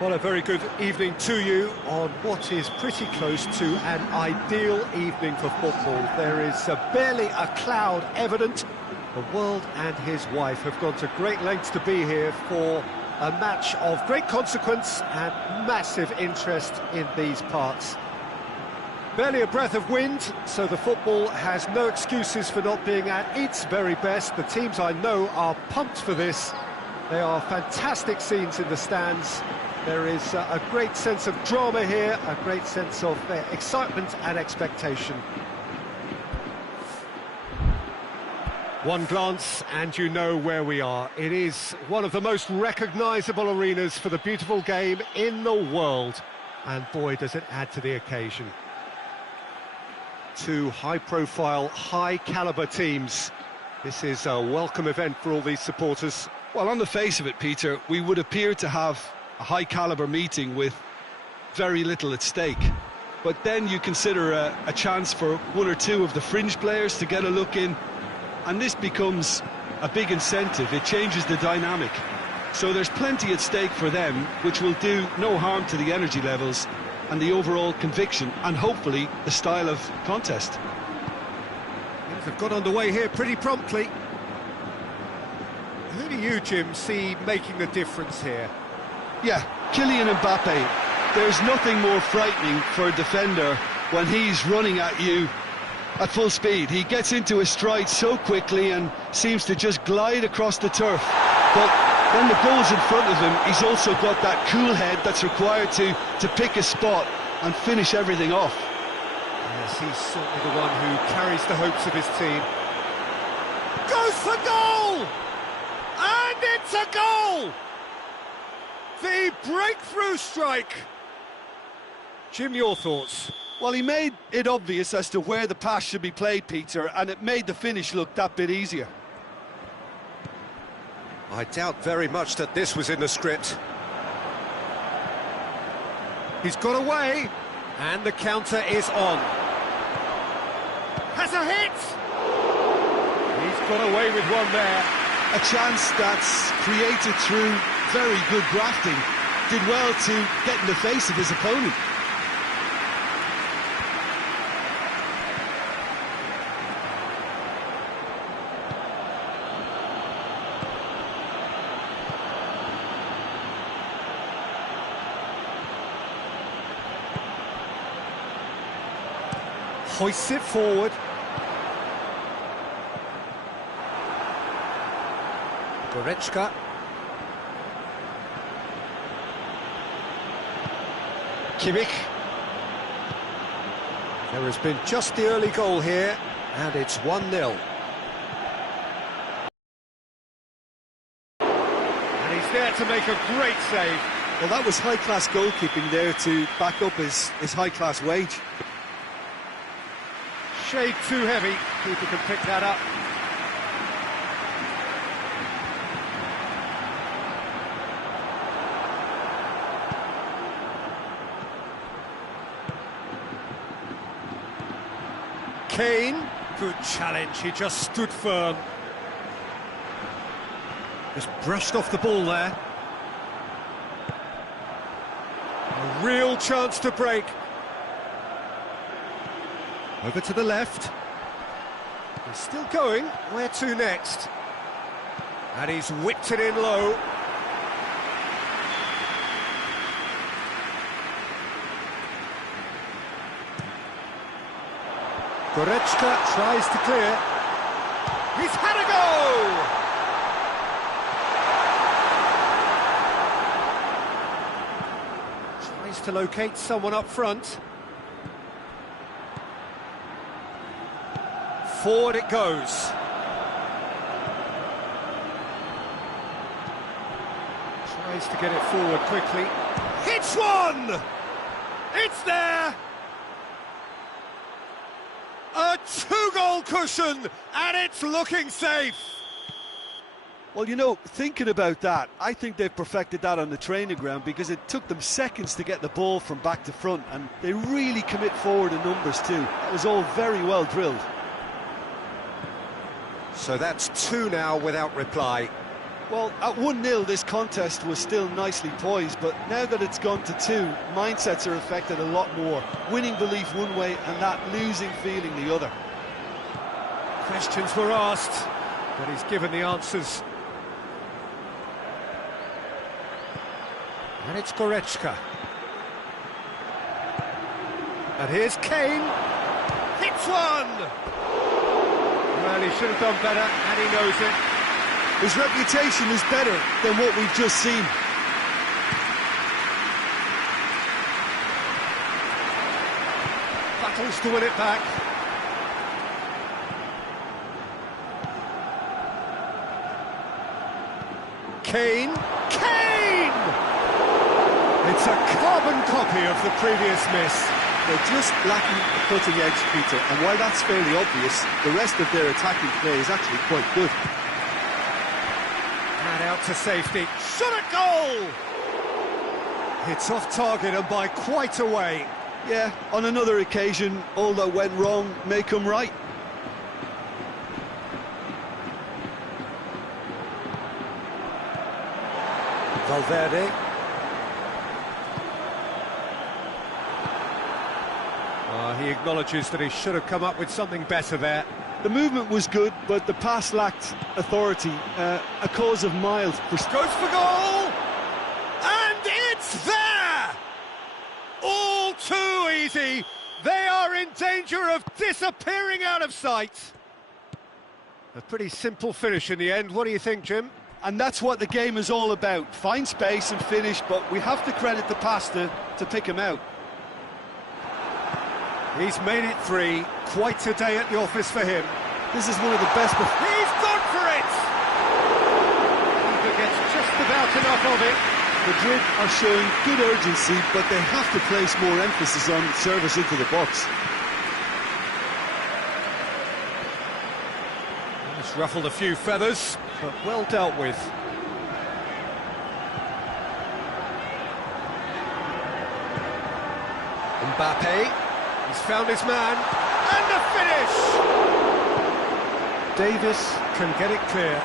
Well, a very good evening to you on what is pretty close to an ideal evening for football. There is barely a cloud evident. The world and his wife have gone to great lengths to be here for a match of great consequence and massive interest in these parts. Barely a breath of wind, so the football has no excuses for not being at its very best. The teams I know are pumped for this. They are fantastic scenes in the stands. There is a great sense of drama here, a great sense of excitement and expectation. One glance and you know where we are. It is one of the most recognisable arenas for the beautiful game in the world. And boy, does it add to the occasion. Two high-profile, high-calibre teams. This is a welcome event for all these supporters. Well, on the face of it, Peter, we would appear to have a high-calibre meeting with very little at stake. But then you consider a chance for one or two of the fringe players to get a look in, and this becomes a big incentive. It changes the dynamic. So there's plenty at stake for them, which will do no harm to the energy levels and the overall conviction, and hopefully the style of contest. Things have got underway here pretty promptly. Who do you, Jim, see making the difference here? Yeah, Kylian Mbappe. There's nothing more frightening for a defender when he's running at you at full speed. He gets into his stride so quickly and seems to just glide across the turf. But when the goal's in front of him, he's also got that cool head that's required to pick a spot and finish everything off. Yes, he's certainly the one who carries the hopes of his team. Goes for goal! And it's a goal! The breakthrough strike! Jim, your thoughts? Well, he made it obvious as to where the pass should be played, Peter, and it made the finish look that bit easier. I doubt very much that this was in the script. He's got away, and the counter is on. Has a hit! He's got away with one there. A chance that's created through very good grafting. Did well to get in the face of his opponent. Hoists it forward. Goretzka. Kimmich. There has been just the early goal here, and it's 1-0. And he's there to make a great save. Well, that was high-class goalkeeping there to back up his high-class wage. Shade too heavy, keeper can pick that up. Kane, good challenge, he just stood firm. Just brushed off the ball there. A real chance to break. Over to the left. He's still going. Where to next? And he's whipped it in low. Goretzka tries to clear. He's had a go! Tries to locate someone up front. Forward it goes. Tries to get it forward quickly. Hits one! It's there! A two-goal cushion, and it's looking safe! Well, you know, thinking about that, I think they've perfected that on the training ground because it took them seconds to get the ball from back to front, and they really commit forward in numbers too. That was all very well drilled. So that's two now without reply. Well, at 1-0 this contest was still nicely poised, but now that it's gone to 2, mindsets are affected a lot more. Winning belief one way and that losing feeling the other. Questions were asked, but he's given the answers. And it's Goretzka. And here's Kane. Hits one! Well, he should have done better, and he knows it. His reputation is better than what we've just seen. Battles to win it back. Kane. Kane! It's a carbon copy of the previous miss. They're just lacking a cutting edge, Peter, and while that's fairly obvious, the rest of their attacking play is actually quite good. And out to safety. Shot at goal! It's off target and by quite a way. Yeah, on another occasion, all that went wrong may come right. Valverde. He acknowledges that he should have come up with something better there. The movement was good, but the pass lacked authority, a cause of mild frustration. Goes for goal! And it's there! All too easy! They are in danger of disappearing out of sight. A pretty simple finish in the end. What do you think, Jim? And that's what the game is all about. Find space and finish, but we have to credit the passer to pick him out. He's made it 3. Quite a day at the office for him. This is one of the best... He's gone for it! Keeper gets just about enough of it. Madrid are showing good urgency, but they have to place more emphasis on service into the box. It's ruffled a few feathers, but well dealt with. Mbappe. He's found his man, and the finish! Davis can get it clear.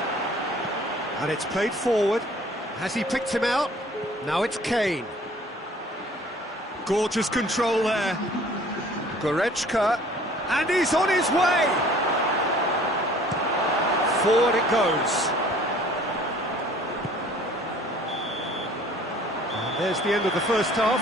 And it's played forward. Has he picked him out? Now it's Kane. Gorgeous control there. Goretzka, and he's on his way! Forward it goes. And there's the end of the first half.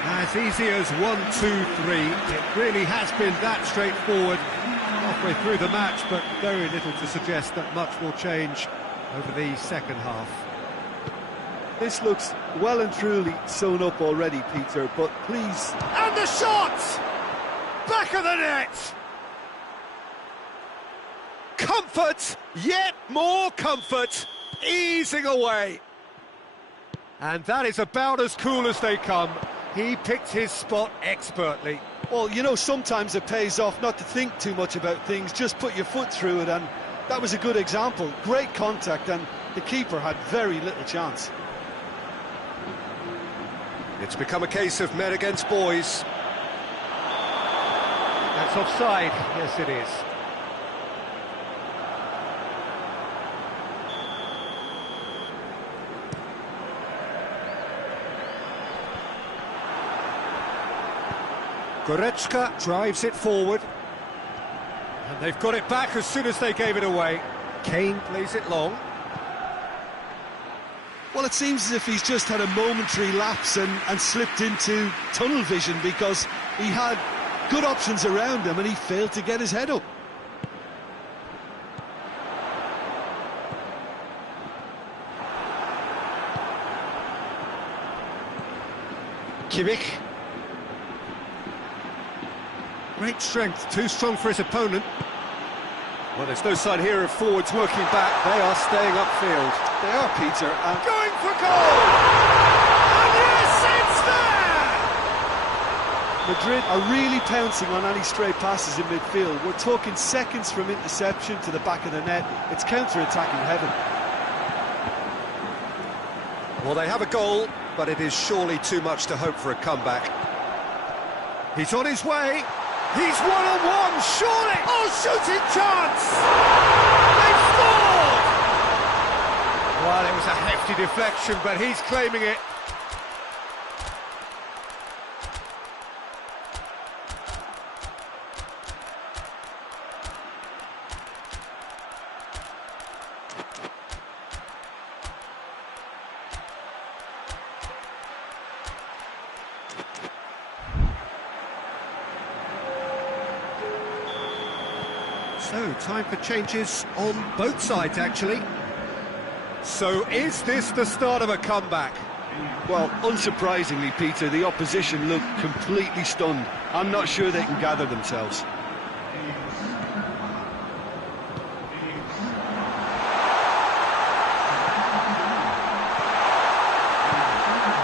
As easy as 1, 2, 3. It really has been that straightforward halfway through the match, but very little to suggest that much will change over the second half. This looks well and truly sewn up already, Peter, but please... And the shot! Back of the net! Comfort, yet more comfort, easing away. And that is about as cool as they come. He picked his spot expertly. Well, you know, sometimes it pays off not to think too much about things, just put your foot through it, and that was a good example. Great contact, and the keeper had very little chance. It's become a case of men against boys. That's offside. Yes, it is. Goretzka drives it forward. And they've got it back as soon as they gave it away. Kane plays it long. Well, it seems as if he's just had a momentary lapse and slipped into tunnel vision, because he had good options around him and he failed to get his head up. Kimmich. Great strength, too strong for his opponent. Well, there's no sign here of forwards working back. They are staying upfield. They are, Peter. Going for goal! And yes, it's there! Madrid are really pouncing on any stray passes in midfield. We're talking seconds from interception to the back of the net. It's counter-attacking heaven. Well, they have a goal, but it is surely too much to hope for a comeback. He's on his way. He's one-on-one, surely! Oh, shooting chance! They've scored! Well, it was a hefty deflection, but he's claiming it. So, time for changes on both sides, actually. So, is this the start of a comeback? Well, unsurprisingly, Peter, the opposition look completely stunned. I'm not sure they can gather themselves.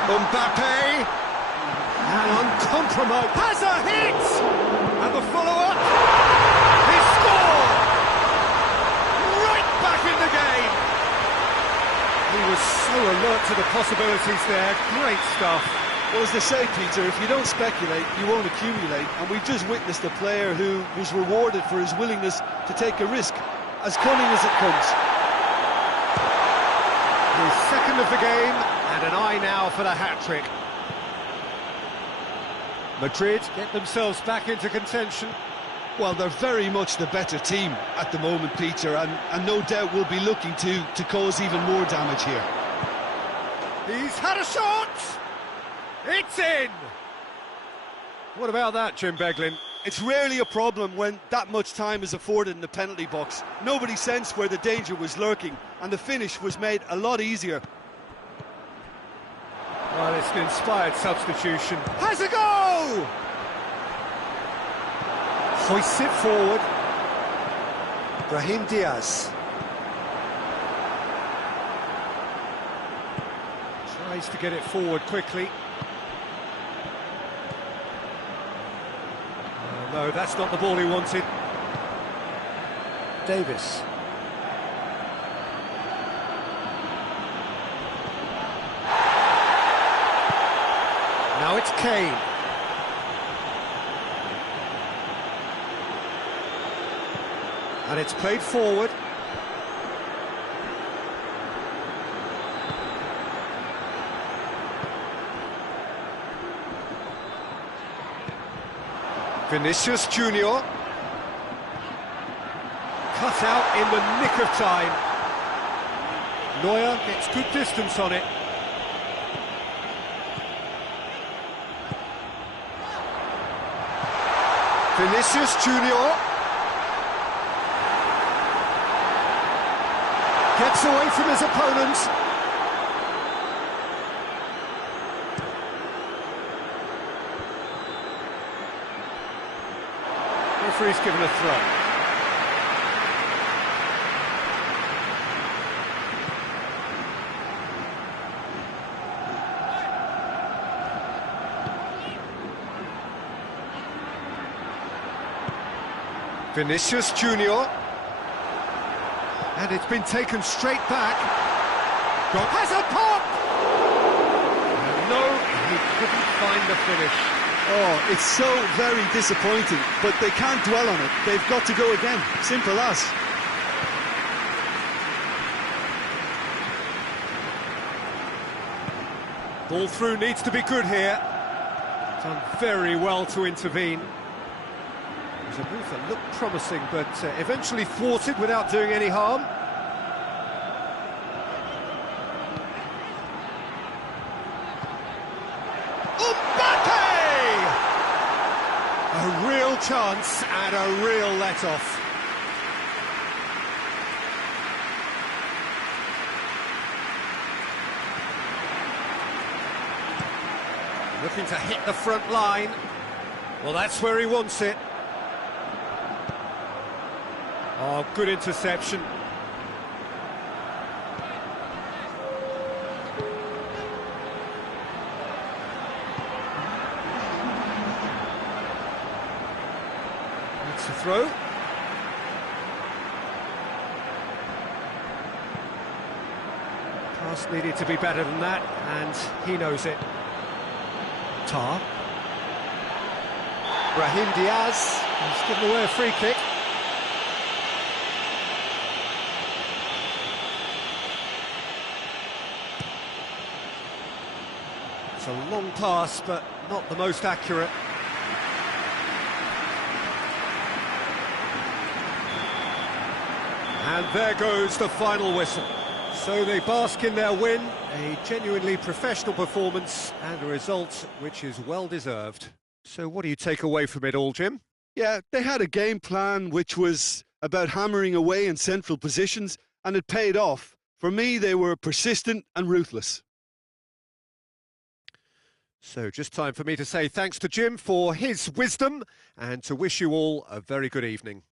Mbappe! And uncompromised. Has a hit! And the follow-up. He scored! Right back in the game! He was so alert to the possibilities there. Great stuff. Well, as they say, Peter, if you don't speculate, you won't accumulate. And we've just witnessed a player who was rewarded for his willingness to take a risk, as cunning as it comes. His second of the game, and an eye now for the hat-trick. Madrid get themselves back into contention. Well, they're very much the better team at the moment, Peter, and no doubt will be looking to cause even more damage here. He's had a shot! It's in! What about that, Jim Beglin? It's rarely a problem when that much time is afforded in the penalty box. Nobody sensed where the danger was lurking, and the finish was made a lot easier. Well, it's an inspired substitution. Has a go! Hoists it forward. Brahim Diaz. Tries to get it forward quickly. No, that's not the ball he wanted. Davis. Now it's Kane. And it's played forward. Vinicius Junior. Cut out in the nick of time. Neuer gets good distance on it. Vinicius Junior. Gets away from his opponent. Referee's given a throw. Vinicius Junior. And it's been taken straight back. Has a pop! And no, he couldn't find the finish. Oh, it's so very disappointing, but they can't dwell on it. They've got to go again. Simple as. Ball through needs to be good here. Done very well to intervene. It was a move that looked promising, but eventually thwarted without doing any harm. A real chance and a real let-off. Looking to hit the front line. Well, that's where he wants it. Oh, good interception. That's a throw. Pass needed to be better than that, and he knows it. Tar. Brahim Diaz. He's given away a free kick. It's a long pass, but not the most accurate. And there goes the final whistle. So they bask in their win, a genuinely professional performance and a result which is well deserved. So what do you take away from it all, Jim? Yeah, they had a game plan which was about hammering away in central positions, and it paid off. For me, they were persistent and ruthless. So just time for me to say thanks to Jim for his wisdom and to wish you all a very good evening.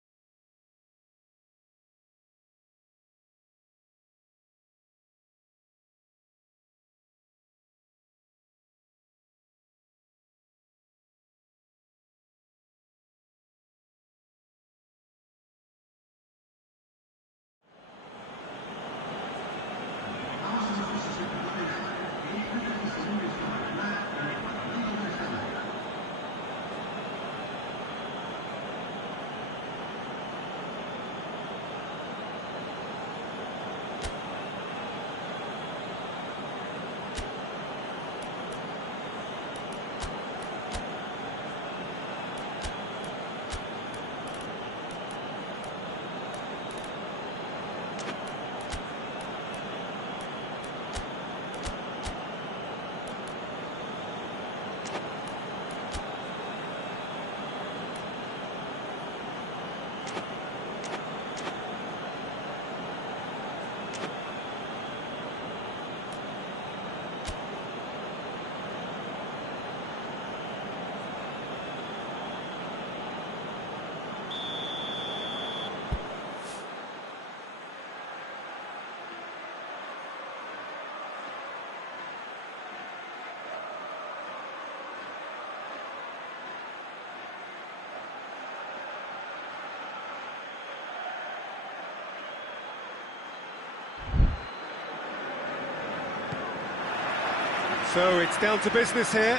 So it's down to business here.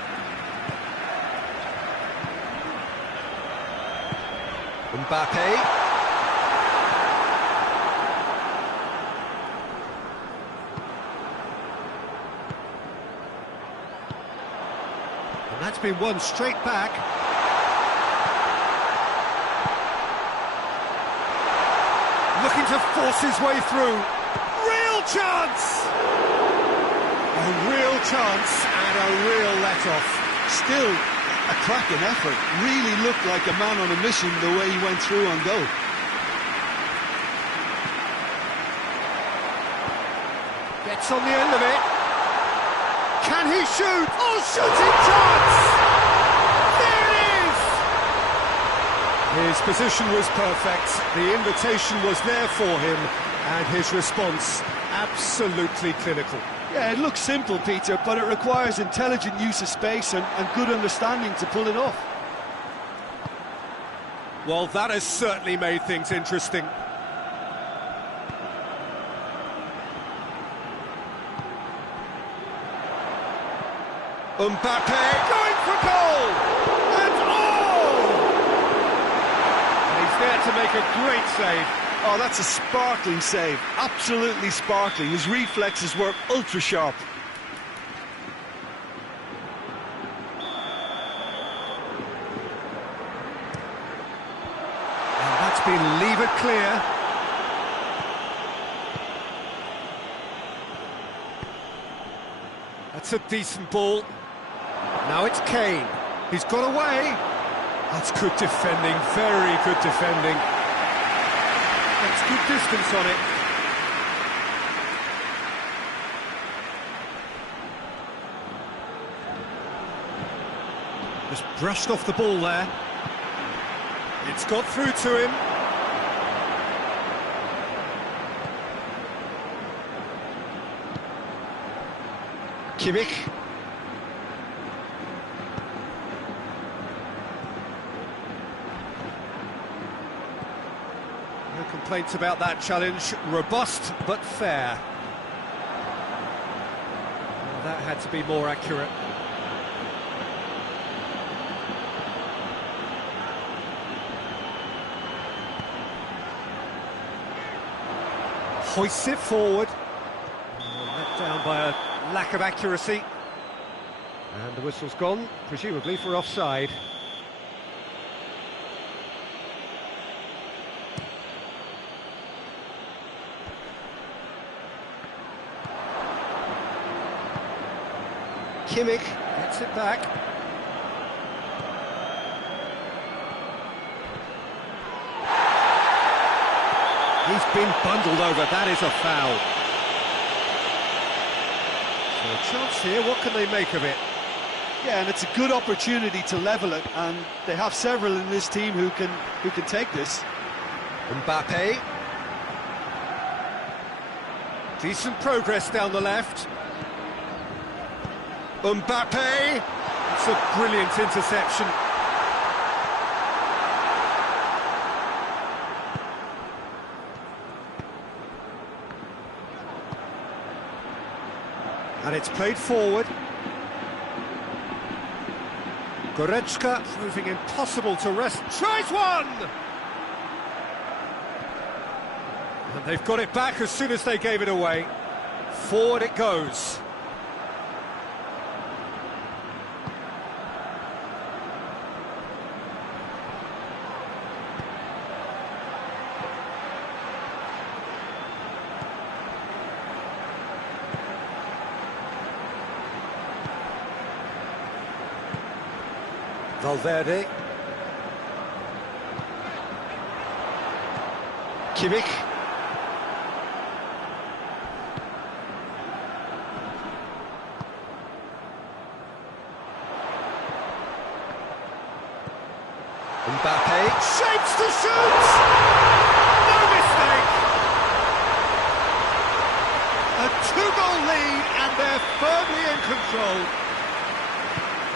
Mbappe. And that's been won straight back. Looking to force his way through. Real chance! A real chance and a real let-off. Still a cracking effort. Really looked like a man on a mission the way he went through on goal. Gets on the end of it. Can he shoot? Oh, shooting chance! There it is! His position was perfect. The invitation was there for him, and his response absolutely clinical. Yeah, it looks simple, Peter, but it requires intelligent use of space and good understanding to pull it off. Well, that has certainly made things interesting. Mbappe going for goal! And And he's there to make a great save. Oh, that's a sparkling save. Absolutely sparkling. His reflexes were ultra sharp. And that's been levered clear. That's a decent ball. Now it's Kane. He's got away. That's good defending, very good defending. That's good distance on it. Just brushed off the ball there. It's got through to him. Kimmich. No complaints about that challenge. Robust but fair. Well, that had to be more accurate. Hoists it forward. Let down by a lack of accuracy. And the whistle's gone, presumably for offside. Kimmich gets it back. He's been bundled over, that is a foul. So a chance here, what can they make of it? Yeah, and it's a good opportunity to level it, and they have several in this team who can take this. Mbappe. Decent progress down the left. Mbappe. It's a brilliant interception. And it's played forward. Goretzka proving impossible to rest. Tries one! And they've got it back as soon as they gave it away. Forward it goes. Valverde. Kimmich. Mbappe. Shapes to shoot! No mistake! A two-goal lead and they're firmly in control.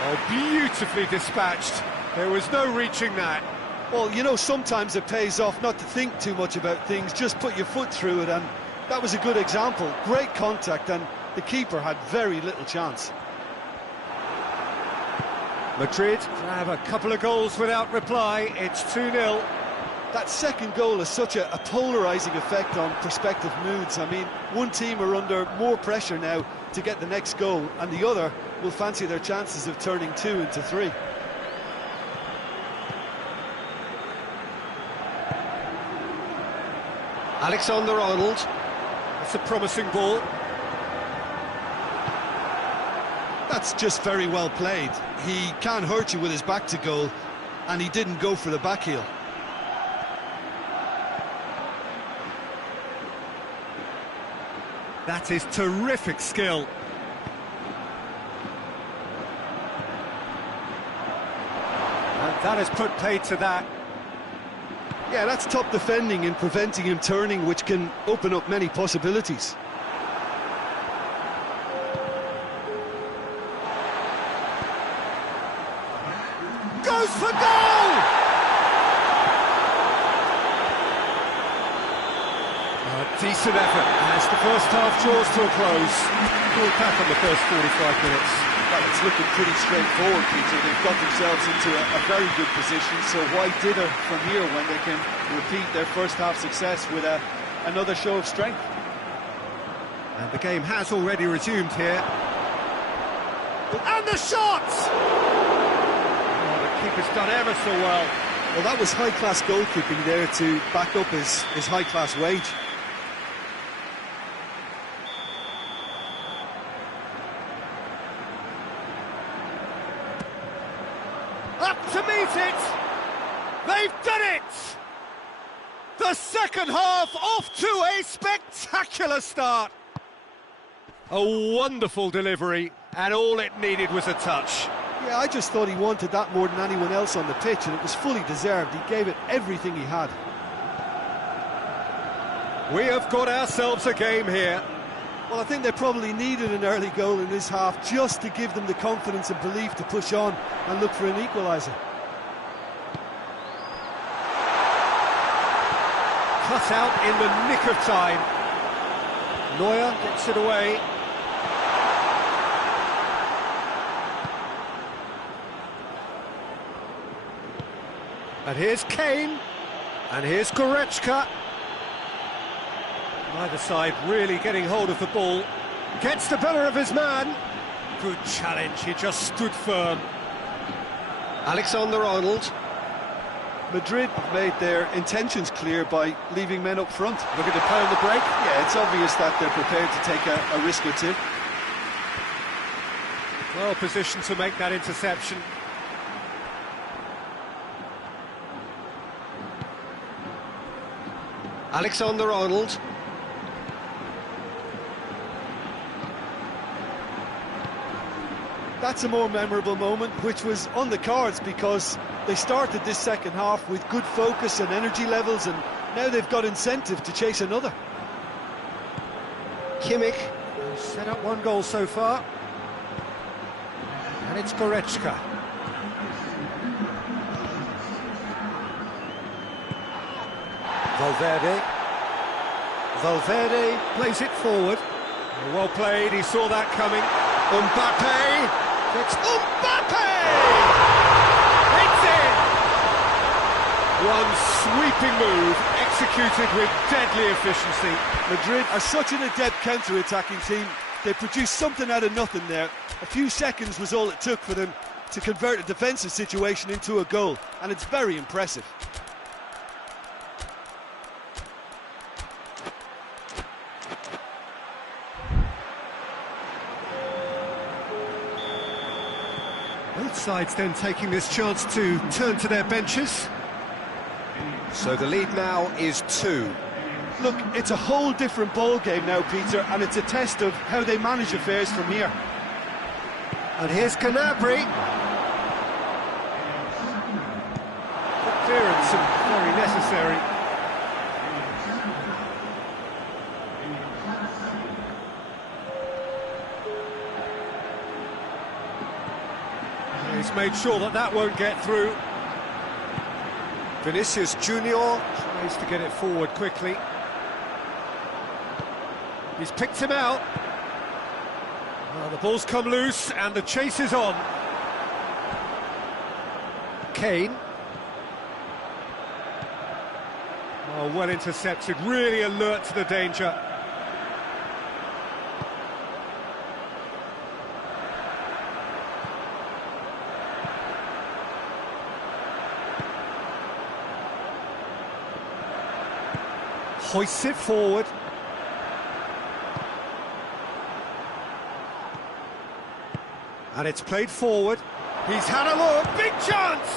Oh, beautifully dispatched. There was no reaching that. Well, you know, sometimes it pays off not to think too much about things, just put your foot through it, and that was a good example. Great contact, and the keeper had very little chance. Madrid grab a couple of goals without reply. It's 2-0. That second goal has such a polarising effect on prospective moods. I mean, one team are under more pressure now to get the next goal, and the other will fancy their chances of turning 2 into 3. Alexander-Arnold. That's a promising ball. That's just very well played. He can't hurt you with his back to goal, and he didn't go for the back heel. That is terrific skill. And that has put paid to that. Yeah, that's top defending and preventing him turning, which can open up many possibilities. Goes for goal! A decent effort as the first half draws to a close. We'll back on the first 45 minutes. Well, it's looking pretty straightforward, Peter. They've got themselves into a very good position, so why dither from here when they can repeat their first half success with another show of strength? And the game has already resumed here. And the shot! Oh, the keeper's done ever so well. Well, that was high-class goalkeeping there to back up his high-class wage. Up to meet it! They've done it! The second half off to a spectacular start. A wonderful delivery, and all it needed was a touch. Yeah, I just thought he wanted that more than anyone else on the pitch, and it was fully deserved. He gave it everything he had. We have got ourselves a game here. Well, I think they probably needed an early goal in this half just to give them the confidence and belief to push on and look for an equaliser. Cut out in the nick of time. Neuer gets it away. And here's Kane. And here's Goretzka. Neither side really getting hold of the ball. Gets the better of his man. Good challenge, he just stood firm. Alexander-Arnold. Madrid have made their intentions clear by leaving men up front. Looking to play on the break. Yeah, it's obvious that they're prepared to take a risk or two. Well positioned to make that interception. Alexander-Arnold. That's a more memorable moment, which was on the cards because they started this second half with good focus and energy levels, and now they've got incentive to chase another. Kimmich set up one goal so far. And it's Goretzka. Valverde. Valverde plays it forward. Well played, he saw that coming. Mbappe. It's Mbappe! It's in! One sweeping move, executed with deadly efficiency. Madrid are such an adept counter-attacking team. They produced something out of nothing there. A few seconds was all it took for them to convert a defensive situation into a goal, and it's very impressive. Both sides then taking this chance to turn to their benches. So the lead now is 2. Look, it's a whole different ball game now, Peter, and it's a test of how they manage affairs from here. And here's Gnabry. Good clearance and very necessary. He's made sure that that won't get through. Vinicius Junior tries to get it forward quickly. He's picked him out. Well, the ball's come loose and the chase is on. Kane. Oh, well intercepted, really alert to the danger. Hoists it forward. And it's played forward. He's had a look, big chance!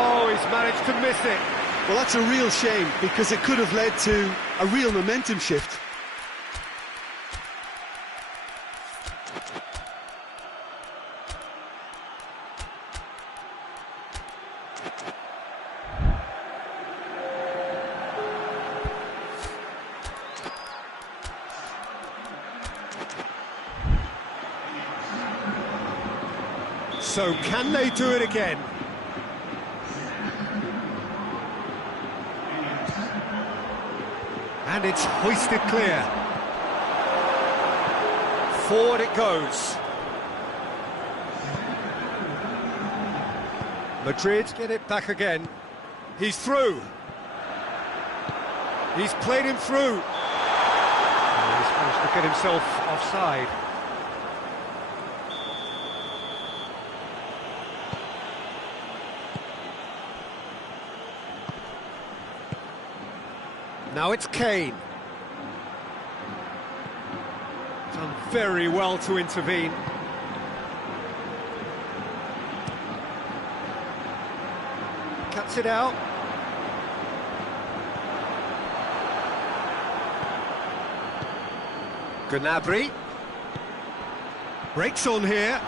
Oh, he's managed to miss it. Well, that's a real shame, because it could have led to a real momentum shift. So can they do it again? And it's hoisted clear. Forward it goes. Madrid get it back again. He's through. He's played him through. He's managed to get himself offside. Now it's Kane. Done very well to intervene. Cuts it out. Gnabry. Breaks on here.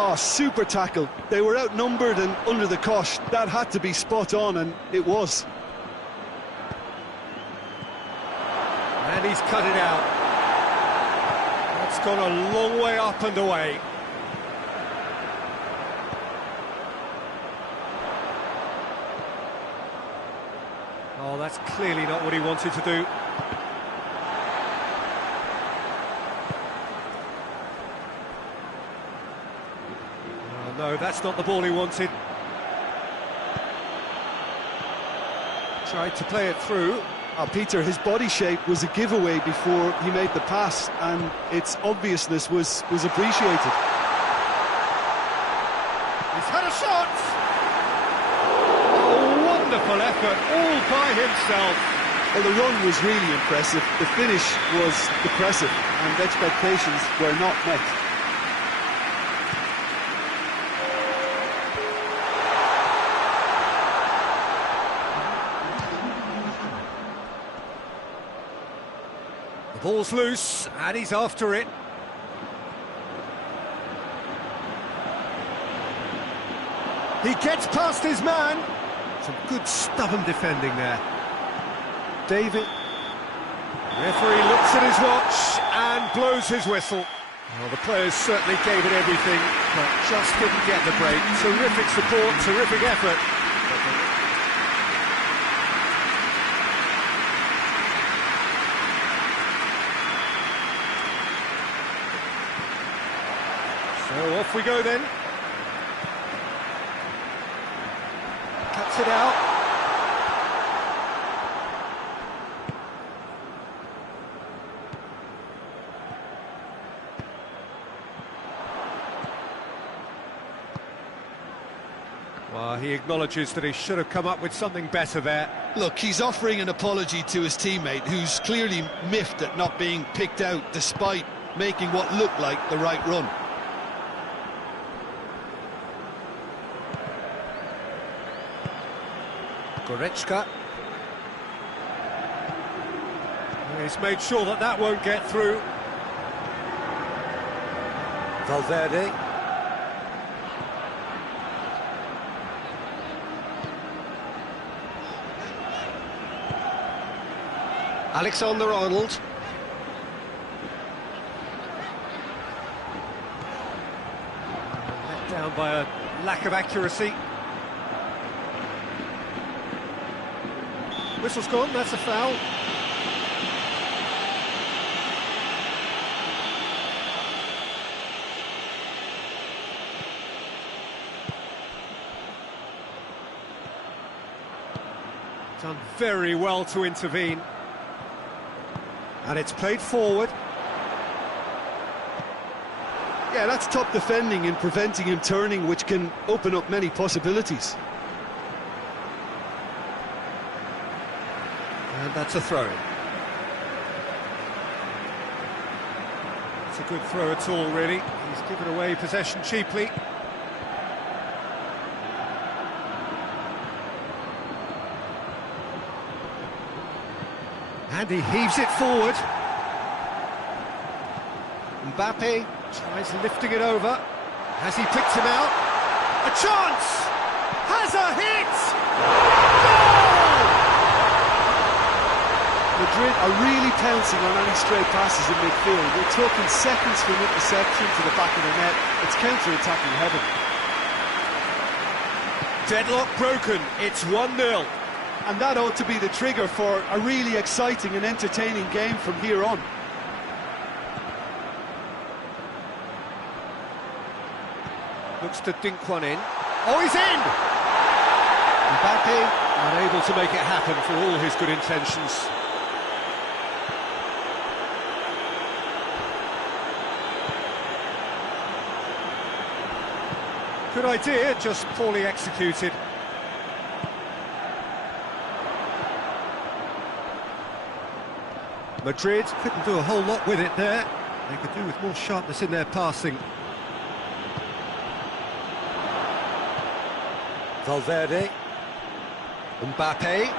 Oh, super tackle. They were outnumbered and under the cosh. That had to be spot on, and it was. And he's cut it out. That's gone a long way up and away. Oh, that's clearly not what he wanted to do. No, that's not the ball he wanted. Tried to play it through. Peter, his body shape was a giveaway before he made the pass, and its obviousness was appreciated. He's had a shot! Oh, wonderful effort, all by himself. Well, the run was really impressive, the finish was depressive, and expectations were not met. The ball's loose, and he's after it. He gets past his man. Some good stubborn defending there. David. Referee looks at his watch and blows his whistle. Well, the players certainly gave it everything, but just didn't get the break. Terrific support, terrific effort. So off we go then. Cuts it out. Well, he acknowledges that he should have come up with something better there. Look, he's offering an apology to his teammate, who's clearly miffed at not being picked out despite making what looked like the right run. Goretzka. He's made sure that that won't get through. Valverde. Alexander-Arnold. Let down by a lack of accuracy. Whistle's gone, that's a foul. Done very well to intervene. And it's played forward. Yeah, that's top defending and preventing him turning, which can open up many possibilities. And that's a throw-in. It's a good throw at all, really. He's given away possession cheaply. And he heaves it forward. Mbappe tries lifting it over. Has he picked him out? A chance! Has a hit! Goal! Madrid are really pouncing on any stray passes in midfield. We're talking seconds from interception to the back of the net. It's counter-attacking heaven. Deadlock broken. It's 1-0. And that ought to be the trigger for a really exciting and entertaining game from here on. Looks to dink one in. Oh, he's in! Mbappe unable to make it happen for all his good intentions. Good idea, just poorly executed. Madrid couldn't do a whole lot with it there. They could do with more sharpness in their passing. Valverde. Mbappe.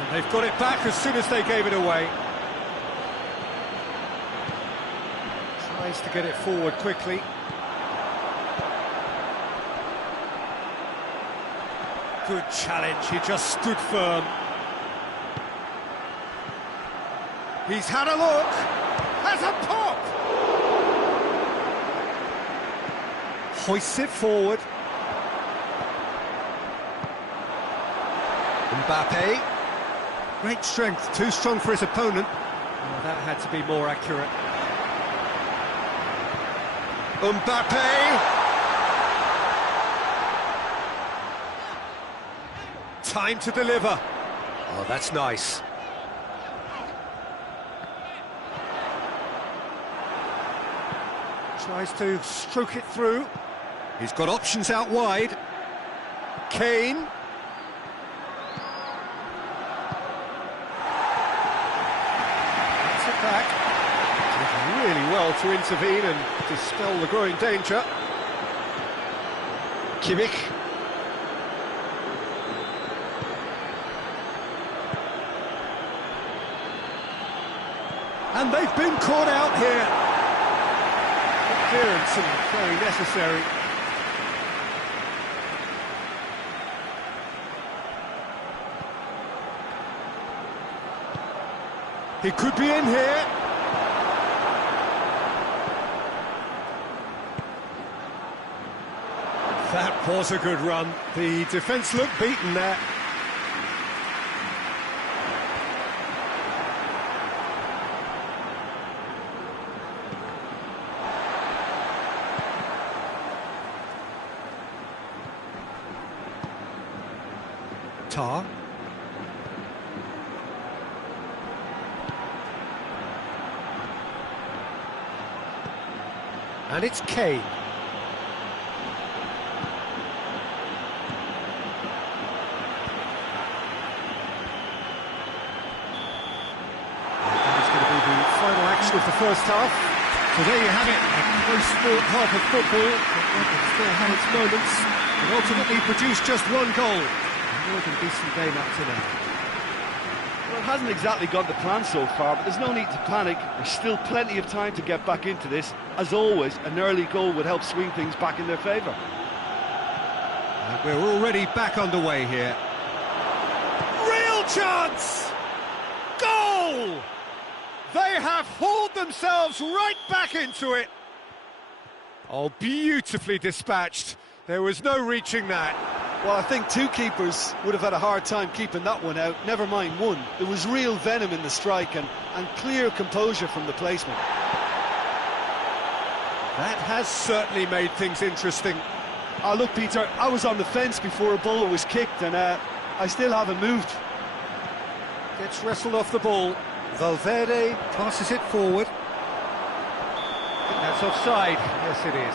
And they've got it back as soon as they gave it away. Tries to get it forward quickly. Good challenge, he just stood firm. He's had a look, has a pop! Hoists it forward. Mbappe. Great strength, too strong for his opponent. Oh, that had to be more accurate. Mbappe! Time to deliver. Oh, that's nice. Tries to stroke it through. He's got options out wide. Kane. Gets it back. Did really well to intervene and dispel the growing danger. Kimmich. And they've been caught out here. Clearance and very necessary. He could be in here. That was a good run. The defence looked beaten there. Tar. And it's Kane. That is going to be the final action of the first half. So there you have it, a close-fought half of football, but one that still had its moments, and ultimately produced just one goal. More than decent game up to now. Well, it hasn't exactly gone to plan so far, but there's no need to panic. There's still plenty of time to get back into this. As always, an early goal would help swing things back in their favour. And we're already back underway here. Real chance! Goal! They have hauled themselves right back into it. Oh, beautifully dispatched. There was no reaching that. Well, I think two keepers would have had a hard time keeping that one out, never mind one. There was real venom in the strike and clear composure from the placement. That has certainly made things interesting. Oh, look, Peter, I was on the fence before a ball was kicked and I still haven't moved. Gets wrestled off the ball. Valverde passes it forward. I think that's offside. Yes, it is.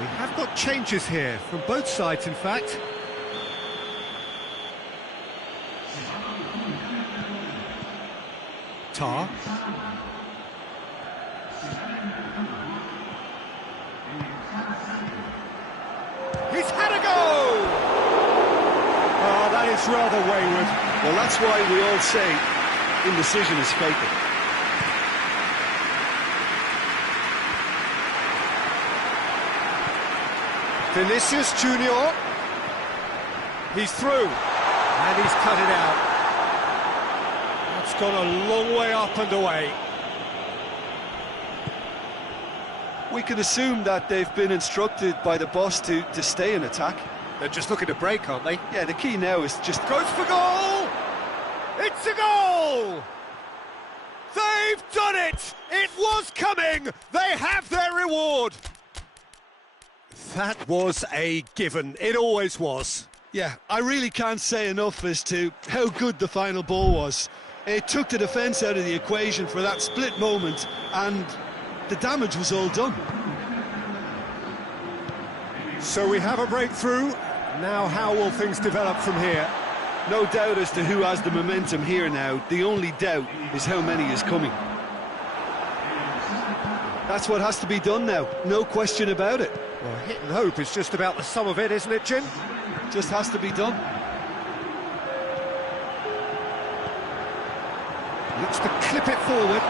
We have got changes here, from both sides in fact. Tar. He's had a go! Oh, that is rather wayward. Well, that's why we all say indecision is fatal. Vinicius Junior. He's through. And he's cut it out. That's gone a long way up and away. We can assume that they've been instructed by the boss to stay in attack. They're just looking to break, aren't they? Yeah, the key now is just... Goes for goal! It's a goal! They've done it! It was coming! They have their reward! That was a given. It always was. Yeah, I really can't say enough as to how good the final ball was. It took the defence out of the equation for that split moment, and the damage was all done. So we have a breakthrough. Now how will things develop from here? No doubt as to who has the momentum here now. The only doubt is how many is coming. That's what has to be done now, no question about it. Well, hit and hope is just about the sum of it, isn't it, Jim? Just has to be done. Looks to clip it forward.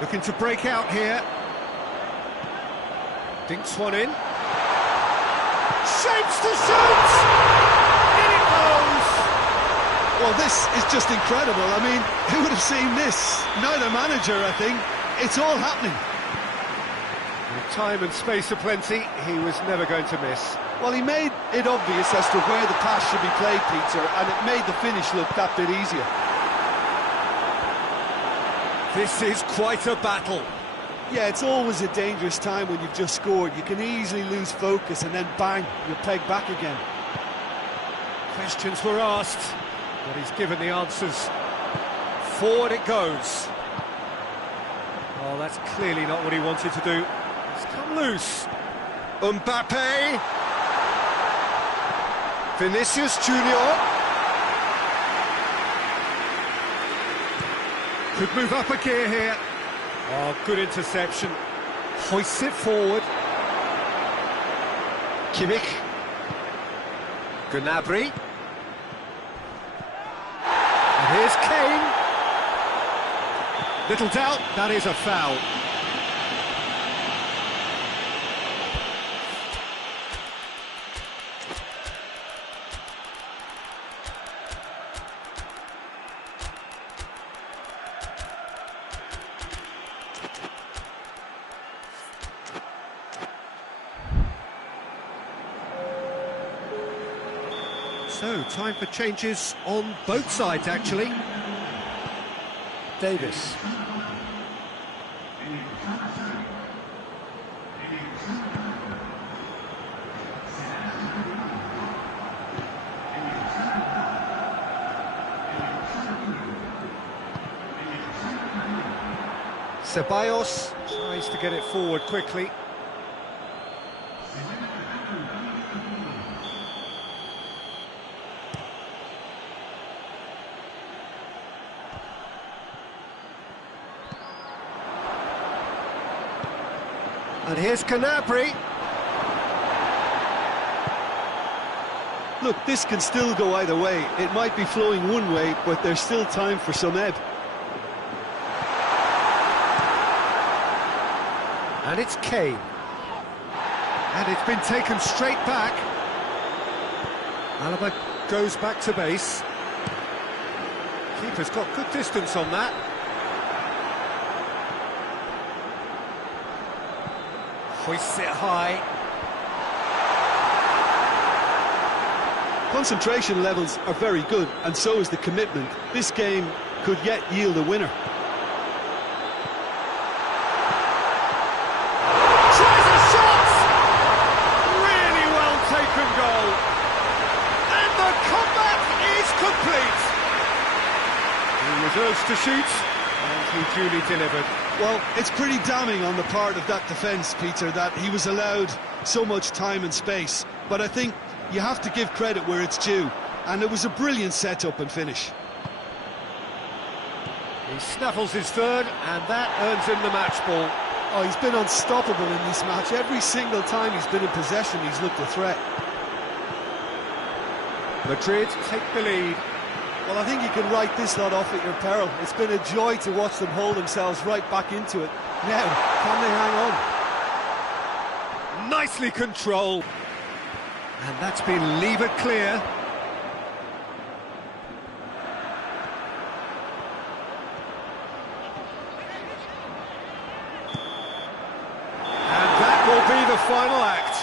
Looking to break out here. Dinks one in. Shapes to shoot! In it goes! Well, this is just incredible. I mean, who would have seen this? Neither manager, I think. It's all happening. With time and space aplenty, he was never going to miss. Well, he made it obvious as to where the pass should be played, Peter, and it made the finish look that bit easier. This is quite a battle. Yeah, it's always a dangerous time when you've just scored. You can easily lose focus and then bang, you're pegged back again. Questions were asked, but he's given the answers. Forward it goes. Oh, that's clearly not what he wanted to do. It's come loose. Mbappe. Vinicius Junior. Could move up a gear here. Oh, good interception. Hoists it forward. Kimmich. Gnabry. And here's Kane. Little doubt, that is a foul. So, time for changes on both sides, actually. Davis. Ceballos tries to get it forward quickly. And here's Gnabry. Look, this can still go either way. It might be flowing one way, but there's still time for some ebb. And it's Kane. And it's been taken straight back. Alaba goes back to base. Keeper's got good distance on that. Hoists it high. Concentration levels are very good, and so is the commitment. This game could yet yield a winner. Tries a shot! Really well taken goal. And the comeback is complete. He was urged to shoot, and he duly delivered. Well, it's pretty damning on the part of that defence, Peter, that he was allowed so much time and space. But I think you have to give credit where it's due, and it was a brilliant set-up and finish. He snaffles his third, and that earns him the match ball. Oh, he's been unstoppable in this match. Every single time he's been in possession, he's looked a threat. Madrid take the lead. Well, I think you can write this lot off at your peril. It's been a joy to watch them hold themselves right back into it. Now, can they hang on? Nicely controlled. And that's been levered clear. And that will be the final act.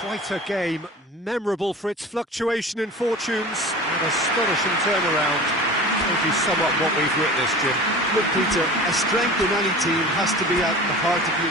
Quite a game, memorable for its fluctuation in fortunes and astonishing turnaround. Maybe somewhat what we've witnessed, Jim. Look, Peter, a strength in any team has to be at the heart of you.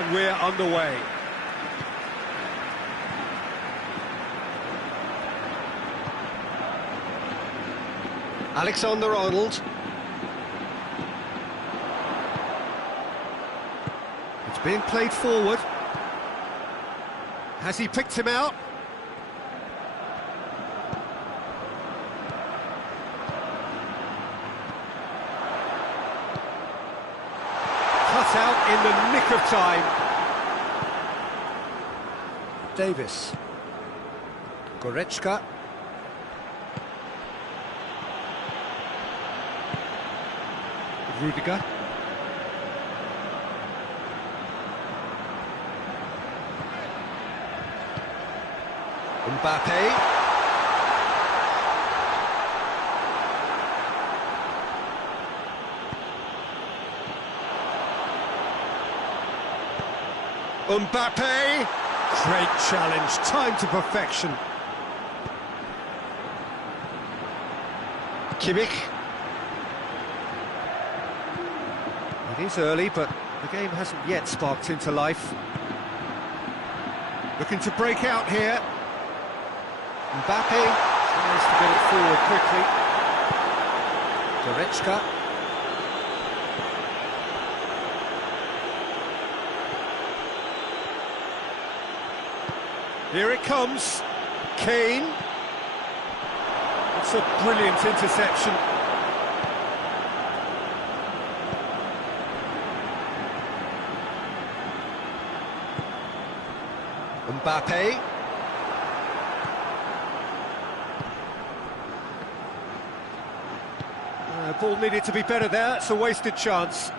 And we're underway. Alexander-Arnold. It's being played forward. Has he picked him out? Cut out in the nick of time. Davis. Goretzka. Rudiger. Mbappe. Mbappe. Great challenge, time to perfection. Kimmich. It is early, but the game hasn't yet sparked into life. Looking to break out here. Mbappe tries to get it forward quickly. Goretzka. Here it comes. Kane. It's a brilliant interception. Mbappe. Ball needed to be better there, it's a wasted chance.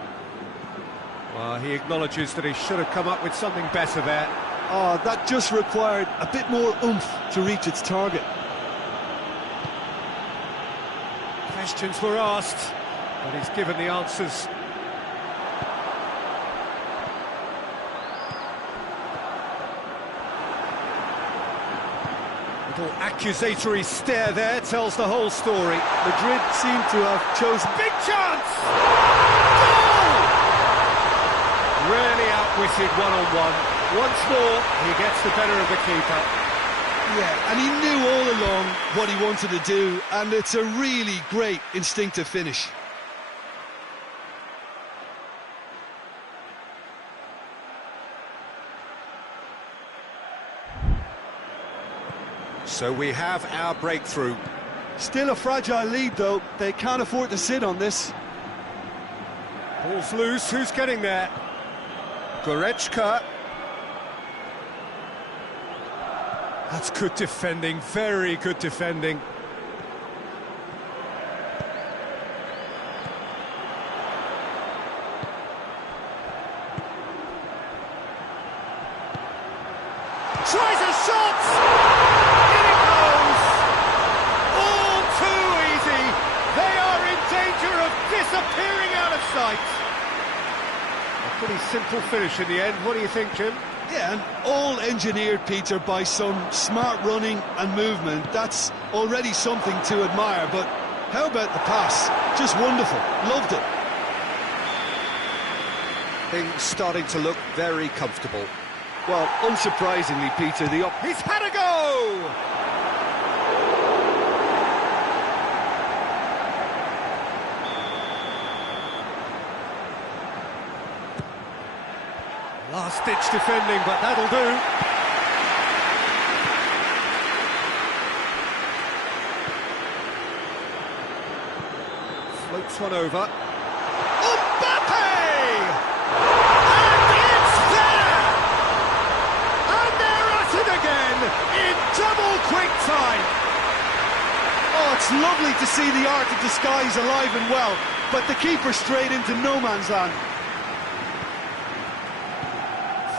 Well, he acknowledges that he should have come up with something better there. Oh, that just required a bit more oomph to reach its target. Questions were asked, but he's given the answers. Little accusatory stare there tells the whole story. Madrid seem to have chosen... Big chance! Goal! Really outwitted one-on-one. Once more, he gets the better of the keeper. Yeah, and he knew all along what he wanted to do, and it's a really great instinctive finish. So we have our breakthrough. Still a fragile lead, though. They can't afford to sit on this. Ball's loose, who's getting there? Goretzka. That's good defending, very good defending. Tries a shot! In it goes! All too easy! They are in danger of disappearing out of sight! A pretty simple finish in the end, what do you think, Jim? Yeah, and all engineered, Peter, by some smart running and movement. That's already something to admire, but how about the pass? Just wonderful. Loved it. Things starting to look very comfortable. Well, unsurprisingly, Peter, He's had a go! Last-ditch defending, but that'll do. Floats one over. Mbappe! And it's there! And they're at it again in double quick time. Oh, it's lovely to see the art of disguise alive and well, but the keeper straight into no man's land.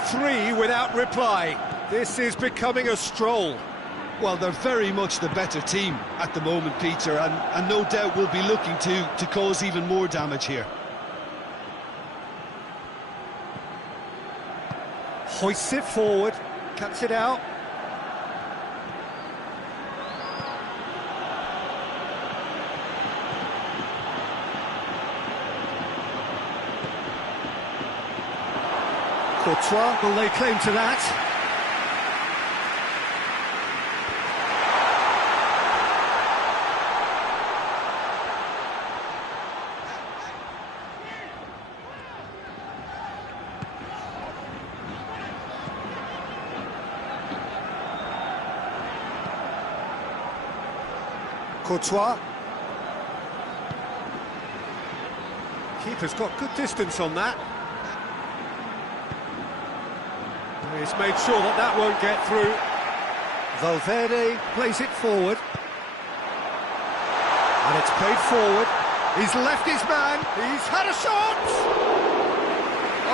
3 without reply. This is becoming a stroll. Well, they're very much the better team at the moment, Peter, and no doubt will be looking to cause even more damage here. Hoists it forward, cuts it out. Courtois will lay claim to that. Courtois. Keeper's got good distance on that. He's made sure that that won't get through. Valverde plays it forward. And it's played forward. He's left his man. He's had a shot!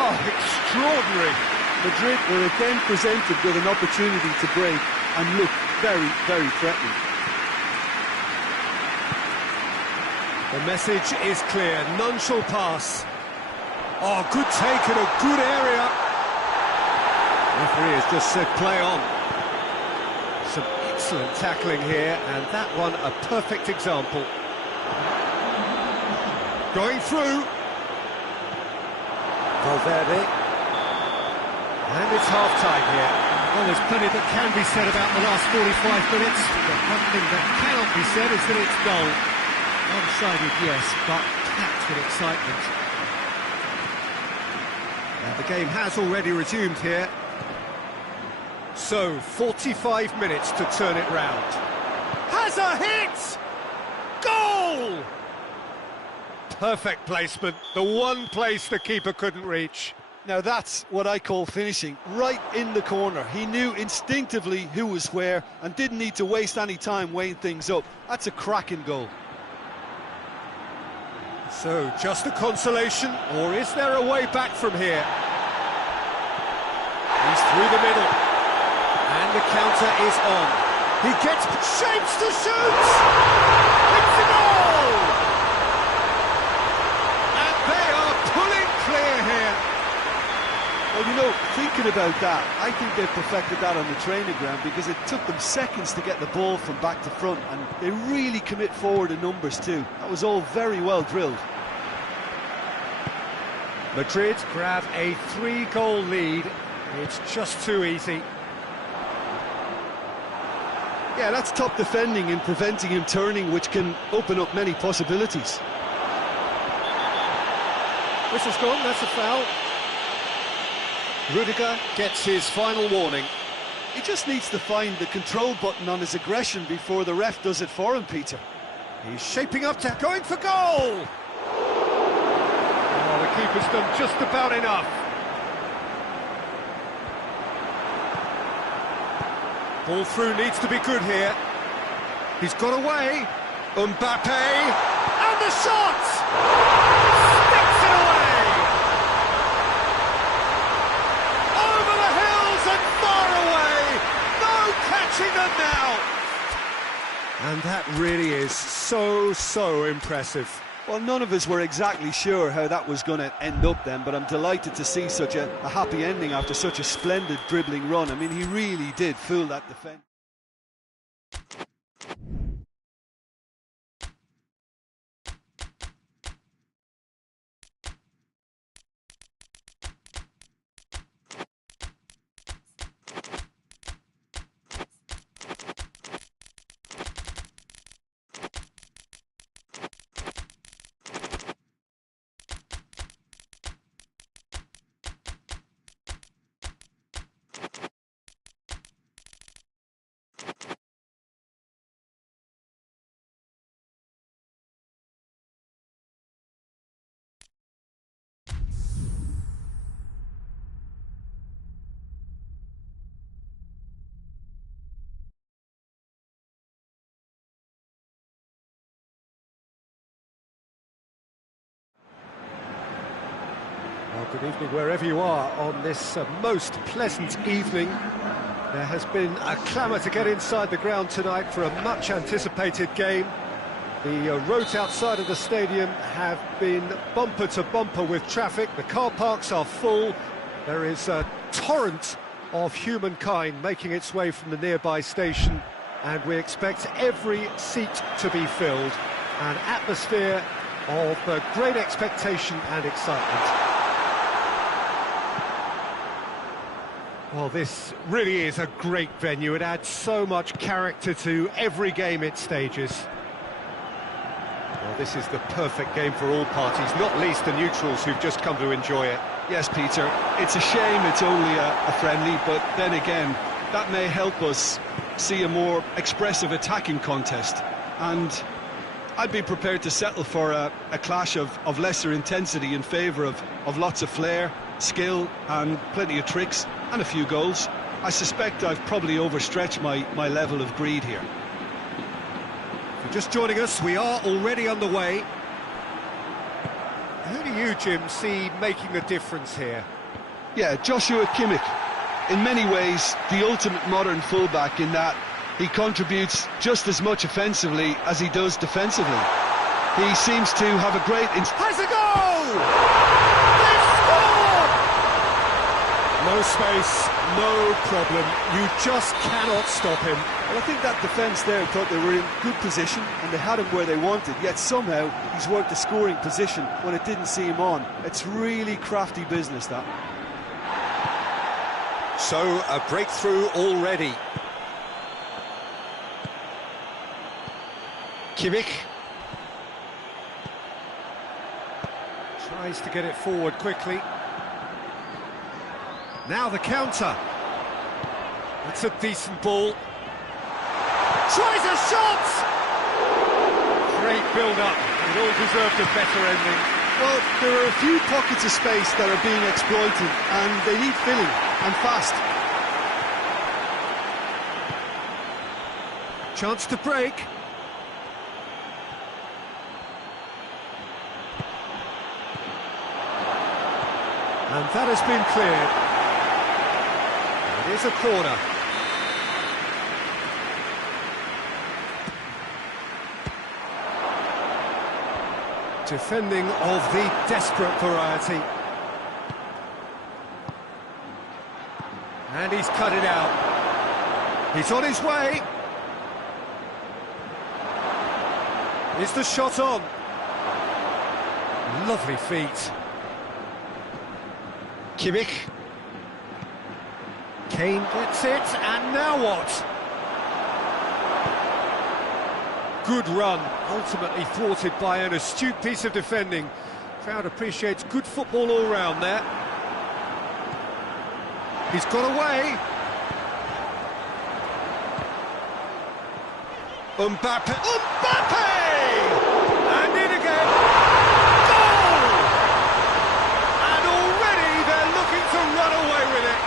Oh, extraordinary. Madrid were again presented with an opportunity to break and look very, very threatening. The message is clear, none shall pass. Oh, good take in a good area. Referee has just said play on. Some excellent tackling here, and that one a perfect example. Going through. Valverde. And it's half-time here. Well, there's plenty that can be said about the last 45 minutes, but one thing that cannot be said is that it's dull. One-sided, yes, but packed with excitement. And the game has already resumed here. So, 45 minutes to turn it round. Has a hit! Goal! Perfect placement, the one place the keeper couldn't reach. Now that's what I call finishing, right in the corner. He knew instinctively who was where and didn't need to waste any time weighing things up. That's a cracking goal. So, just a consolation, or is there a way back from here? He's through the middle, and the counter is on. He gets shapes to shoot! It's a goal! And they are pulling clear here. Well, you know, thinking about that, I think they've perfected that on the training ground because it took them seconds to get the ball from back to front, and they really commit forward in numbers too. That was all very well drilled. Madrid grab a 3-goal lead. It's just too easy. Yeah, that's top defending and preventing him turning, which can open up many possibilities. Whistle's gone, that's a foul. Rudiger gets his final warning. He just needs to find the control button on his aggression before the ref does it for him, Peter. He's shaping up to going for goal! Oh, the keeper's done just about enough. Ball through needs to be good here. He's got away. Mbappe! And the shot! Sticks it away! Over the hills and far away! No catching them now! And that really is so impressive. Well, none of us were exactly sure how that was going to end up then, but I'm delighted to see such a happy ending after such a splendid dribbling run. I mean, he really did fool that defence. Well, good evening wherever you are on this most pleasant evening. There has been a clamour to get inside the ground tonight for a much-anticipated game. The roads outside of the stadium have been bumper to bumper with traffic. The car parks are full. There is a torrent of humankind making its way from the nearby station, and we expect every seat to be filled. An atmosphere of great expectation and excitement. Well, this really is a great venue. It adds so much character to every game it stages. Well, this is the perfect game for all parties, not least the neutrals who've just come to enjoy it. Yes, Peter, it's a shame it's only a friendly, but then again, that may help us see a more expressive attacking contest. And I'd be prepared to settle for a clash of lesser intensity in favour of lots of flair, skill and plenty of tricks and a few goals. I suspect I've probably overstretched my level of greed here. If you're just joining us, we are already underway. Who do you, Jim, see making the difference here? Yeah, Joshua Kimmich. In many ways, the ultimate modern fullback in that he contributes just as much offensively as he does defensively. He seems to have a great... Has a goal! They've scored! No space, no problem. You just cannot stop him. Well, I think that defence there thought they were in good position and they had him where they wanted, yet somehow he's worked the scoring position when it didn't see him on. It's really crafty business, that. So, a breakthrough already. Kimmich tries to get it forward quickly. Now the counter. It's a decent ball. Tries a shot! Great build-up. It all deserved a better ending. Well, there are a few pockets of space that are being exploited and they need filling, and fast. Chance to break. And that has been cleared. It is a corner. Defending of the desperate variety. And he's cut it out. He's on his way. Is the shot on? Lovely feet. Kimmich. Kane gets it, and now what? Good run, ultimately thwarted by an astute piece of defending. Crowd appreciates good football all round there. He's got away. Mbappe! And in again. Goal! And already they're looking to run away with it.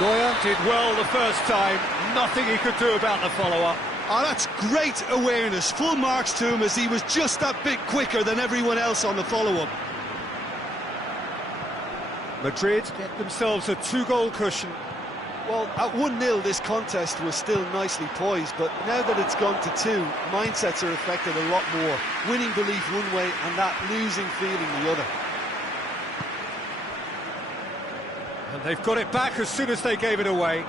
Neuer did well the first time. Nothing he could do about the follow-up. Oh, that's great awareness. Full marks to him as he was just that bit quicker than everyone else on the follow-up. Madrid get themselves a 2-goal cushion. Well, at 1-0 this contest was still nicely poised, but now that it's gone to 2, mindsets are affected a lot more. Winning belief one way and that losing feeling the other. And they've got it back as soon as they gave it away.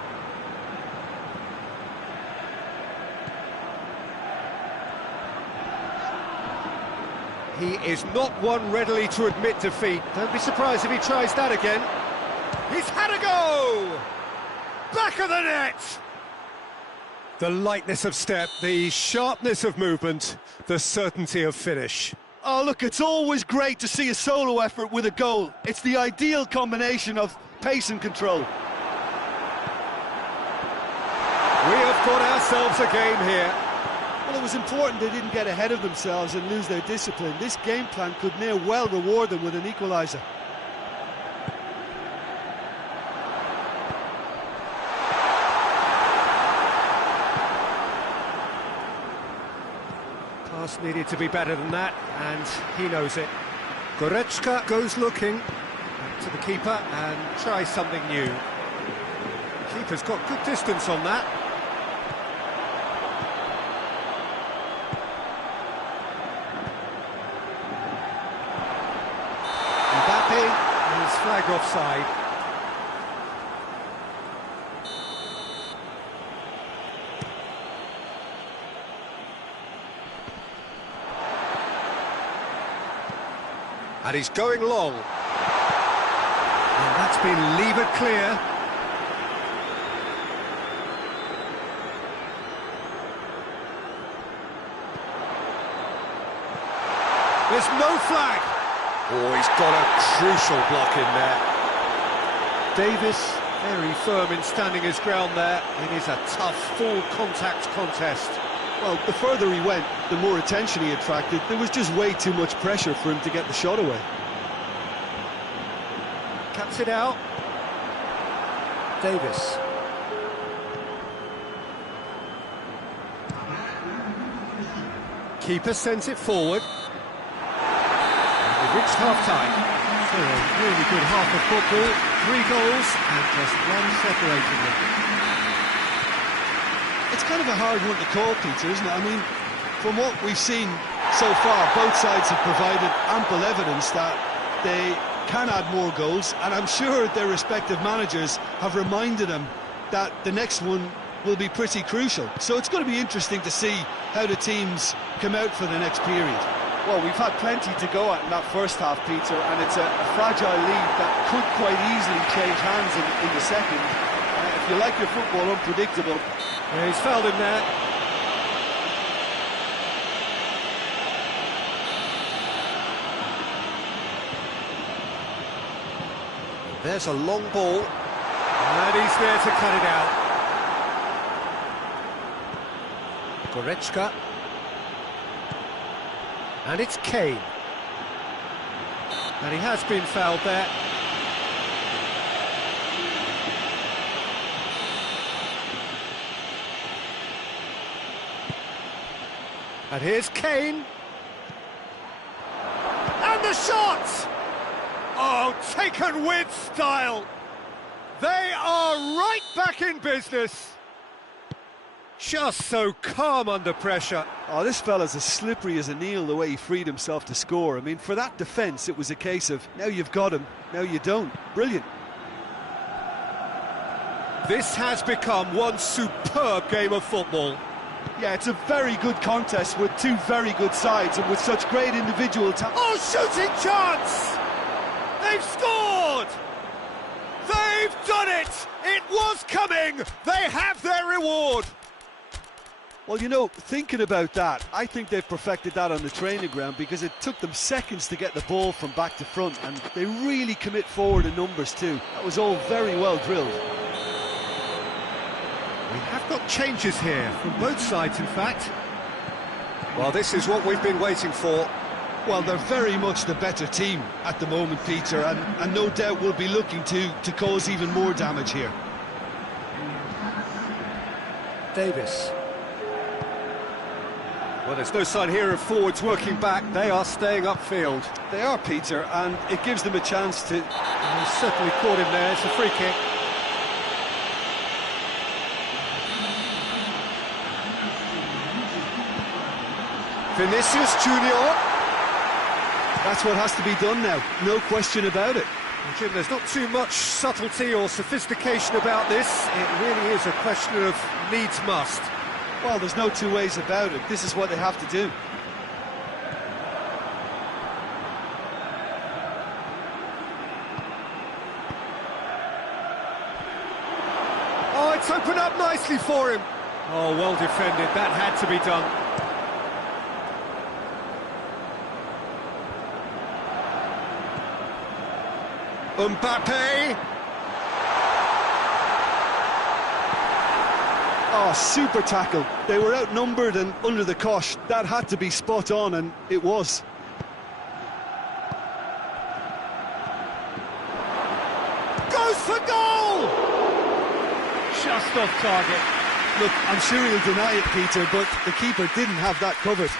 He is not one readily to admit defeat. Don't be surprised if he tries that again. He's had a go! Back of the net! The lightness of step, the sharpness of movement, the certainty of finish. Oh, look, it's always great to see a solo effort with a goal. It's the ideal combination of pace and control. We have got ourselves a game here. Well, it was important they didn't get ahead of themselves and lose their discipline. This game plan could now well reward them with an equaliser. Pass needed to be better than that, and he knows it. Goretzka goes looking back to the keeper and tries something new. Keeper's got good distance on that. Mbappe is flagged offside. And he's going long. And that's been levered clear. There's no flag. Oh, he's got a crucial block in there. Davis, very firm in standing his ground there. It is a tough, full-contact contest. Well, the further he went, the more attention he attracted. There was just way too much pressure for him to get the shot away. Cuts it out. Davis. Keeper sends it forward. We've reached half-time. So a really good half of football. 3 goals and just one separating them. It's kind of a hard one to call, Peter, isn't it? I mean, from what we've seen so far, both sides have provided ample evidence that they can add more goals, and I'm sure their respective managers have reminded them that the next one will be pretty crucial. So it's going to be interesting to see how the teams come out for the next period. Well, we've had plenty to go at in that first half, Peter, and it's a fragile lead that could quite easily change hands in the second. If you like your football unpredictable... Yeah, he's fouled him there. There's a long ball, and he's there to cut it out. Goretzka. And it's Kane. And he has been fouled there. And here's Kane. And the shot! Oh, taken with style. They are right back in business. Just so calm under pressure. Oh, this fella's as slippery as a Neil, the way he freed himself to score. I mean, for that defence, it was a case of, now you've got him, now you don't. Brilliant. This has become one superb game of football. Yeah, it's a very good contest with two very good sides and with such great individual talent. Oh, shooting chance! They've scored! They've done it! It was coming! They have their reward! Well, you know, thinking about that, I think they've perfected that on the training ground because it took them seconds to get the ball from back to front, and they really commit forward in numbers too. That was all very well drilled. We have got changes here from both sides, in fact. Well, this is what we've been waiting for. Well, they're very much the better team at the moment, Peter, and no doubt will be looking to cause even more damage here. Davis. Well, there's no sign here of forwards working back. They are staying upfield. They are, Peter, and it gives them a chance to... He's certainly caught him there. It's a free kick. Vinicius Junior. That's what has to be done now, no question about it. Well, Jim, there's not too much subtlety or sophistication about this. It really is a question of needs must. Well, there's no two ways about it. This is what they have to do. Oh, it's opened up nicely for him. Oh, well defended. That had to be done. Mbappe. Oh, super tackle. They were outnumbered and under the cosh. That had to be spot on, and it was. Goes for goal! Just off target. Look, I'm sure he'll deny it, Peter, but the keeper didn't have that covered.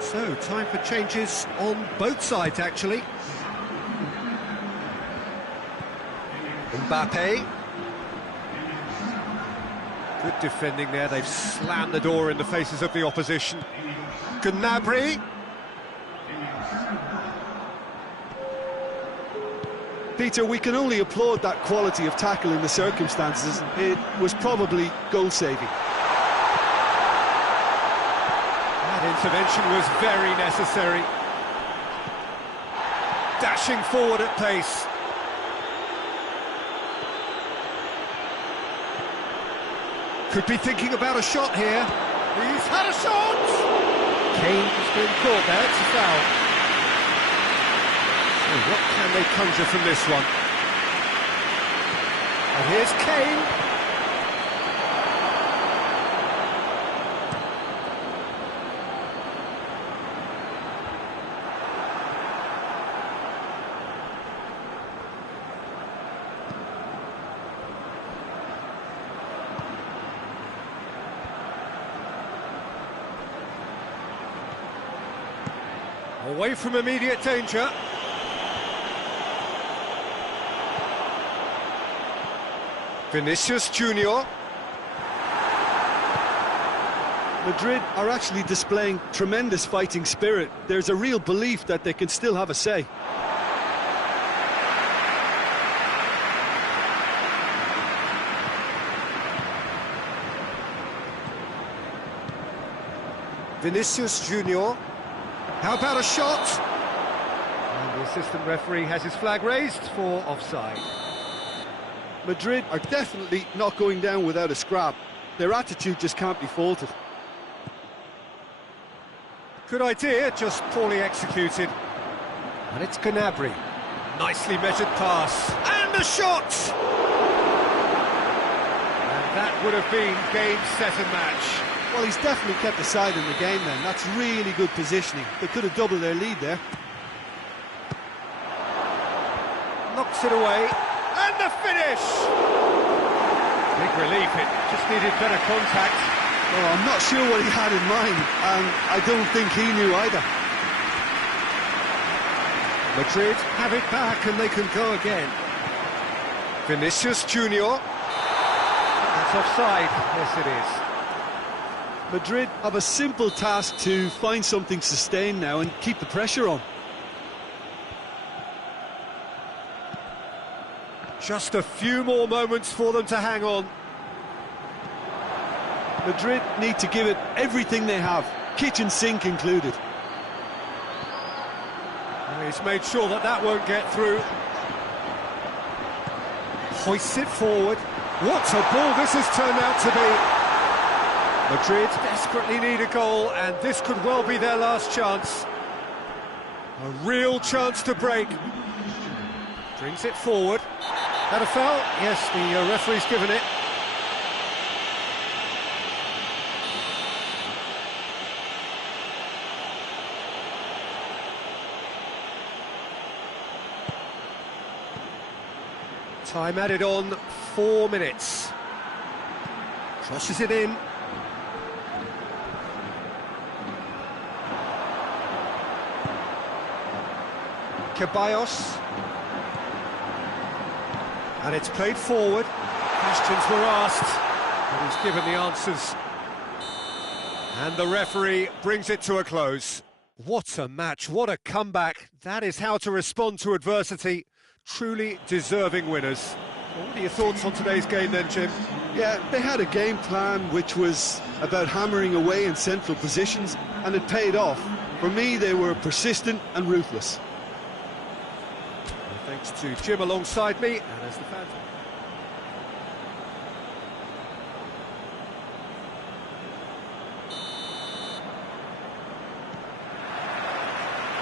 So, time for changes on both sides, actually. Mbappe. Good defending there. They've slammed the door in the faces of the opposition. Gnabry. Peter, we can only applaud that quality of tackle in the circumstances. It was probably goal-saving. Intervention was very necessary. dashing forward at pace. Could be thinking about a shot here. He's had a shot! Kane's been caught there, it's a foul. So what can they conjure from this one? And here's Kane. Away from immediate danger. Vinicius Junior. Madrid are actually displaying tremendous fighting spirit. There's a real belief that they can still have a say. Vinicius Junior. How about a shot? And the assistant referee has his flag raised for offside. Madrid are definitely not going down without a scrap. Their attitude just can't be faulted. Good idea, just poorly executed. And it's Gnabry. Nicely measured pass. And a shot! And that would have been game, set and match. Well, he's definitely kept the side in the game then. That's really good positioning. They could have doubled their lead there. Knocks it away. And the finish! Big relief, it just needed better contact. Well, I'm not sure what he had in mind, and I don't think he knew either. Madrid have it back and they can go again. Vinicius Junior. That's offside. Yes, it is. Madrid have a simple task to find something sustained now and keep the pressure on. Just a few more moments for them to hang on. Madrid need to give it everything they have, kitchen sink included. And he's made sure that that won't get through. Hoists it forward. What a ball this has turned out to be. Madrid desperately need a goal, and this could well be their last chance. A real chance to break. Brings it forward. That a foul? Yes, the referee's given it. Time added on, 4 minutes. Crosses it in. Ceballos. And it's played forward. Questions were asked, but he's given the answers. And the referee brings it to a close. What a match, what a comeback. That is how to respond to adversity. Truly deserving winners. Well, what are your thoughts on today's game then, Jim? Yeah, they had a game plan which was about hammering away in central positions, and it paid off. For me, they were persistent and ruthless. Thanks to Jim alongside me, and as the fans...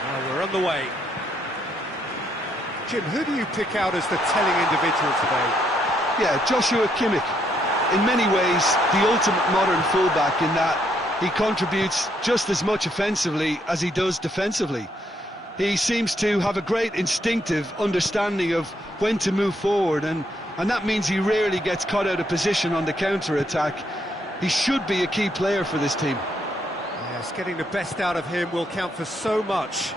Now we're on the way. Jim, who do you pick out as the telling individual today? Yeah, Joshua Kimmich. In many ways, the ultimate modern fullback in that he contributes just as much offensively as he does defensively. He seems to have a great instinctive understanding of when to move forward, and that means he rarely gets caught out of position on the counter-attack. He should be a key player for this team. Yes, getting the best out of him will count for so much.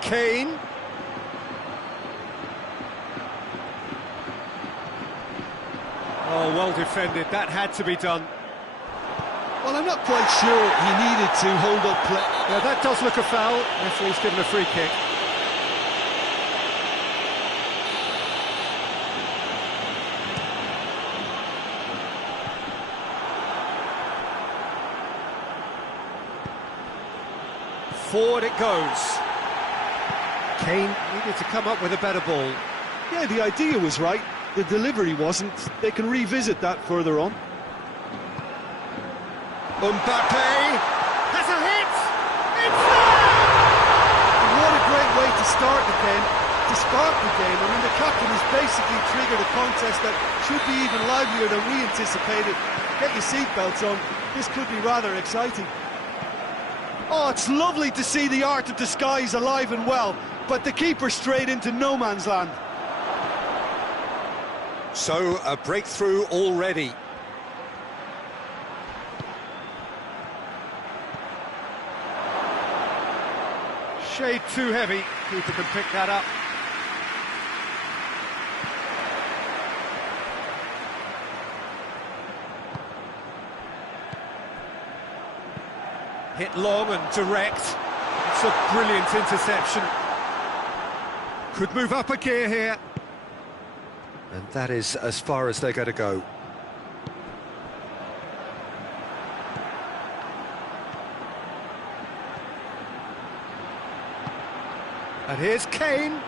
Kane. Oh, well defended, that had to be done. Well, I'm not quite sure he needed to hold up play. Yeah, that does look a foul. Referee's given a free kick. Forward it goes. Kane needed to come up with a better ball. Yeah, the idea was right, the delivery wasn't. They can revisit that further on. Mbappe has a hit! It's there! What a great way to start the game, to spark the game. I mean, the captain has basically triggered a contest that should be even livelier than we anticipated. Get your seatbelts on, this could be rather exciting. Oh, it's lovely to see the art of disguise alive and well, but the keeper straight into no man's land. So, a breakthrough already. Shade too heavy, keeper can pick that up. Hit long and direct. It's a brilliant interception. Could move up a gear here. And that is as far as they're going to go. And here's Kane.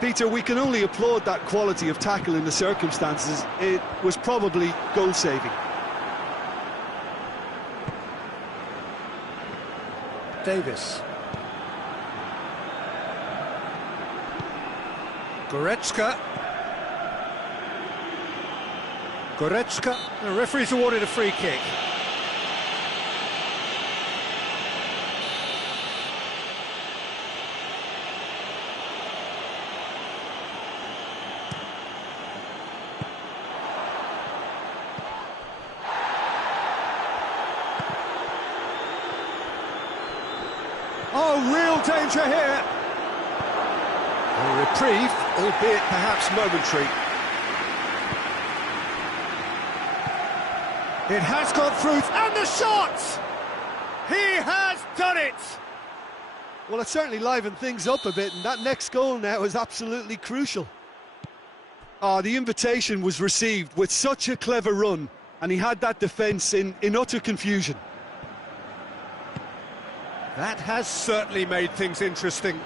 Peter, we can only applaud that quality of tackle in the circumstances. It was probably goal-saving. Davis. Goretzka. Goretzka. The referee's awarded a free kick. Oh, real danger here. A reprieve, albeit perhaps momentary. It has gone through, and the shot! He has done it! Well, it certainly livened things up a bit, and that next goal now is absolutely crucial. Oh, the invitation was received with such a clever run, and he had that defence in utter confusion. That has certainly made things interesting.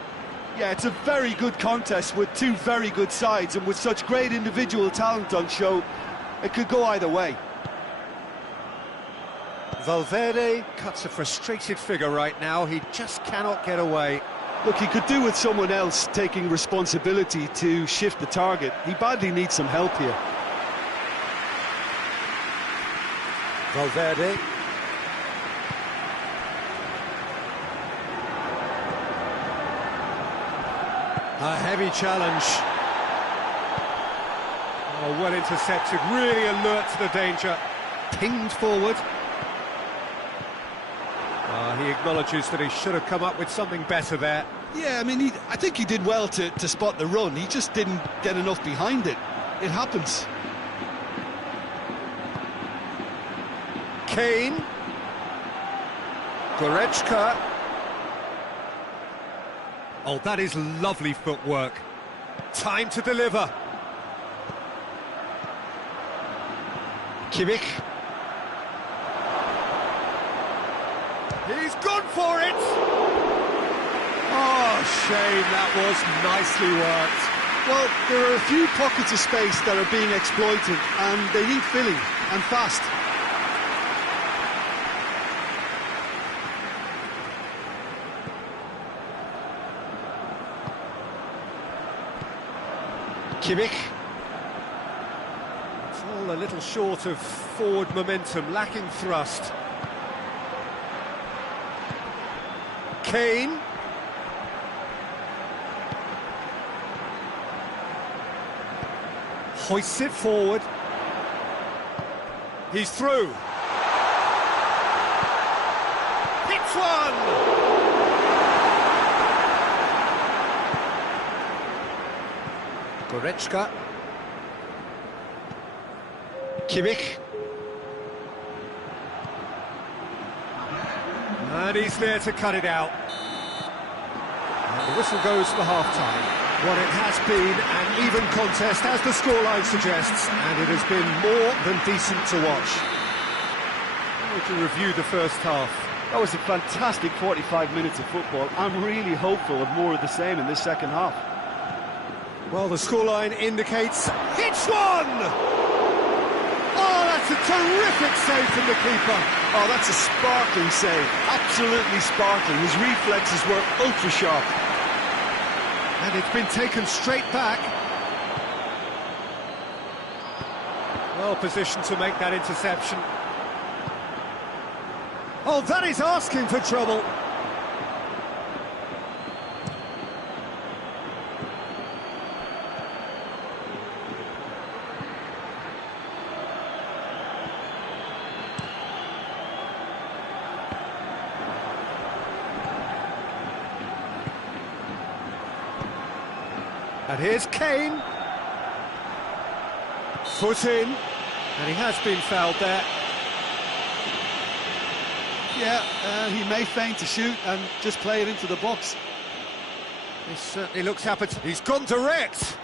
Yeah, it's a very good contest with two very good sides, and with such great individual talent on show, it could go either way. Valverde cuts a frustrated figure right now. He just cannot get away. Look, he could do with someone else taking responsibility to shift the target. He badly needs some help here. Valverde. A heavy challenge. Oh, well intercepted, really alert to the danger. Pinged forward. He acknowledges that he should have come up with something better there. Yeah, I mean, I think he did well to spot the run. He just didn't get enough behind it. It happens. Kane. Goretzka. Oh, that is lovely footwork. Time to deliver. Kimmich. He's gone for it! Oh, shame, that was nicely worked. Well, there are a few pockets of space that are being exploited, and they need filling, and fast. Kimmich. It's all a little short of forward momentum, lacking thrust. Kane. Hoists it forward. He's through. Hits one! Goretzka. Kimmich. And he's there to cut it out. And the whistle goes for half-time. What it has been an even contest, as the scoreline suggests, and it has been more than decent to watch. How would you review the first half? That was a fantastic 45 minutes of football. I'm really hopeful of more of the same in this second half. Well, the scoreline indicates it's one! Oh, that's a terrific save from the keeper. Oh, that's a sparkling save. Absolutely sparkling. His reflexes were ultra sharp. And it's been taken straight back. Well positioned to make that interception. Oh, that is asking for trouble. And here's Kane. Foot in. And he has been fouled there. Yeah, he may feign to shoot and just play it into the box. He certainly looks appetite. He's gone direct.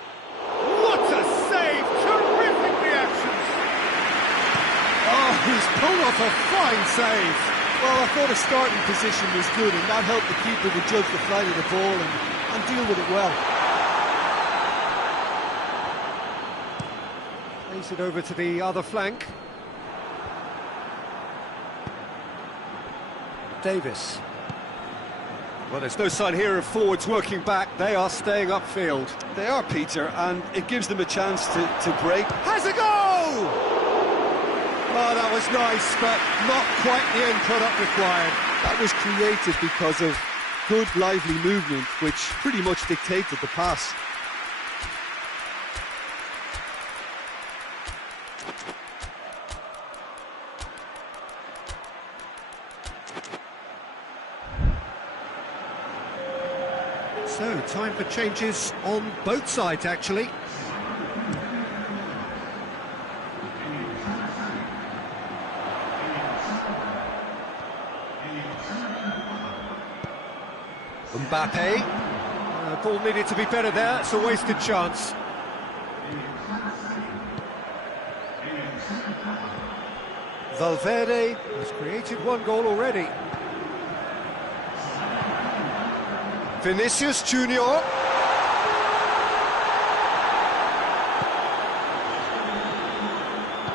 What a save! Terrific reactions. Oh, he's pulled off a fine save. Well, I thought his starting position was good, and that helped the keeper to judge the flight of the ball and deal with it well. Plays it over to the other flank. Davis. Well, there's no sign here of forwards working back. They are staying upfield. They are, Peter, and it gives them a chance to break. Has a go! Oh, that was nice, but not quite the end product required. That was created because of good, lively movement, which pretty much dictated the pass. So, time for changes on both sides, actually. Mbappe. Ball needed to be better there, it's a wasted chance. Valverde has created one goal already. Vinicius Junior.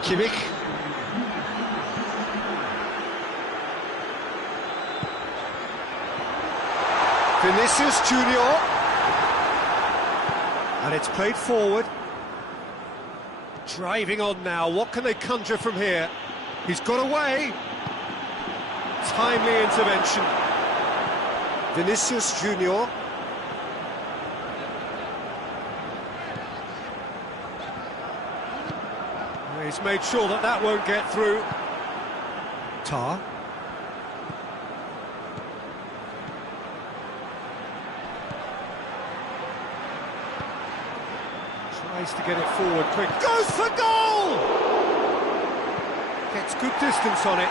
Kimmich. Vinicius Junior. And it's played forward. Driving on now, what can they conjure from here? He's got away. Timely intervention. Vinicius Junior. He's made sure that that won't get through. Tar. Tries to get it forward quick. Goes for goal! Gets good distance on it.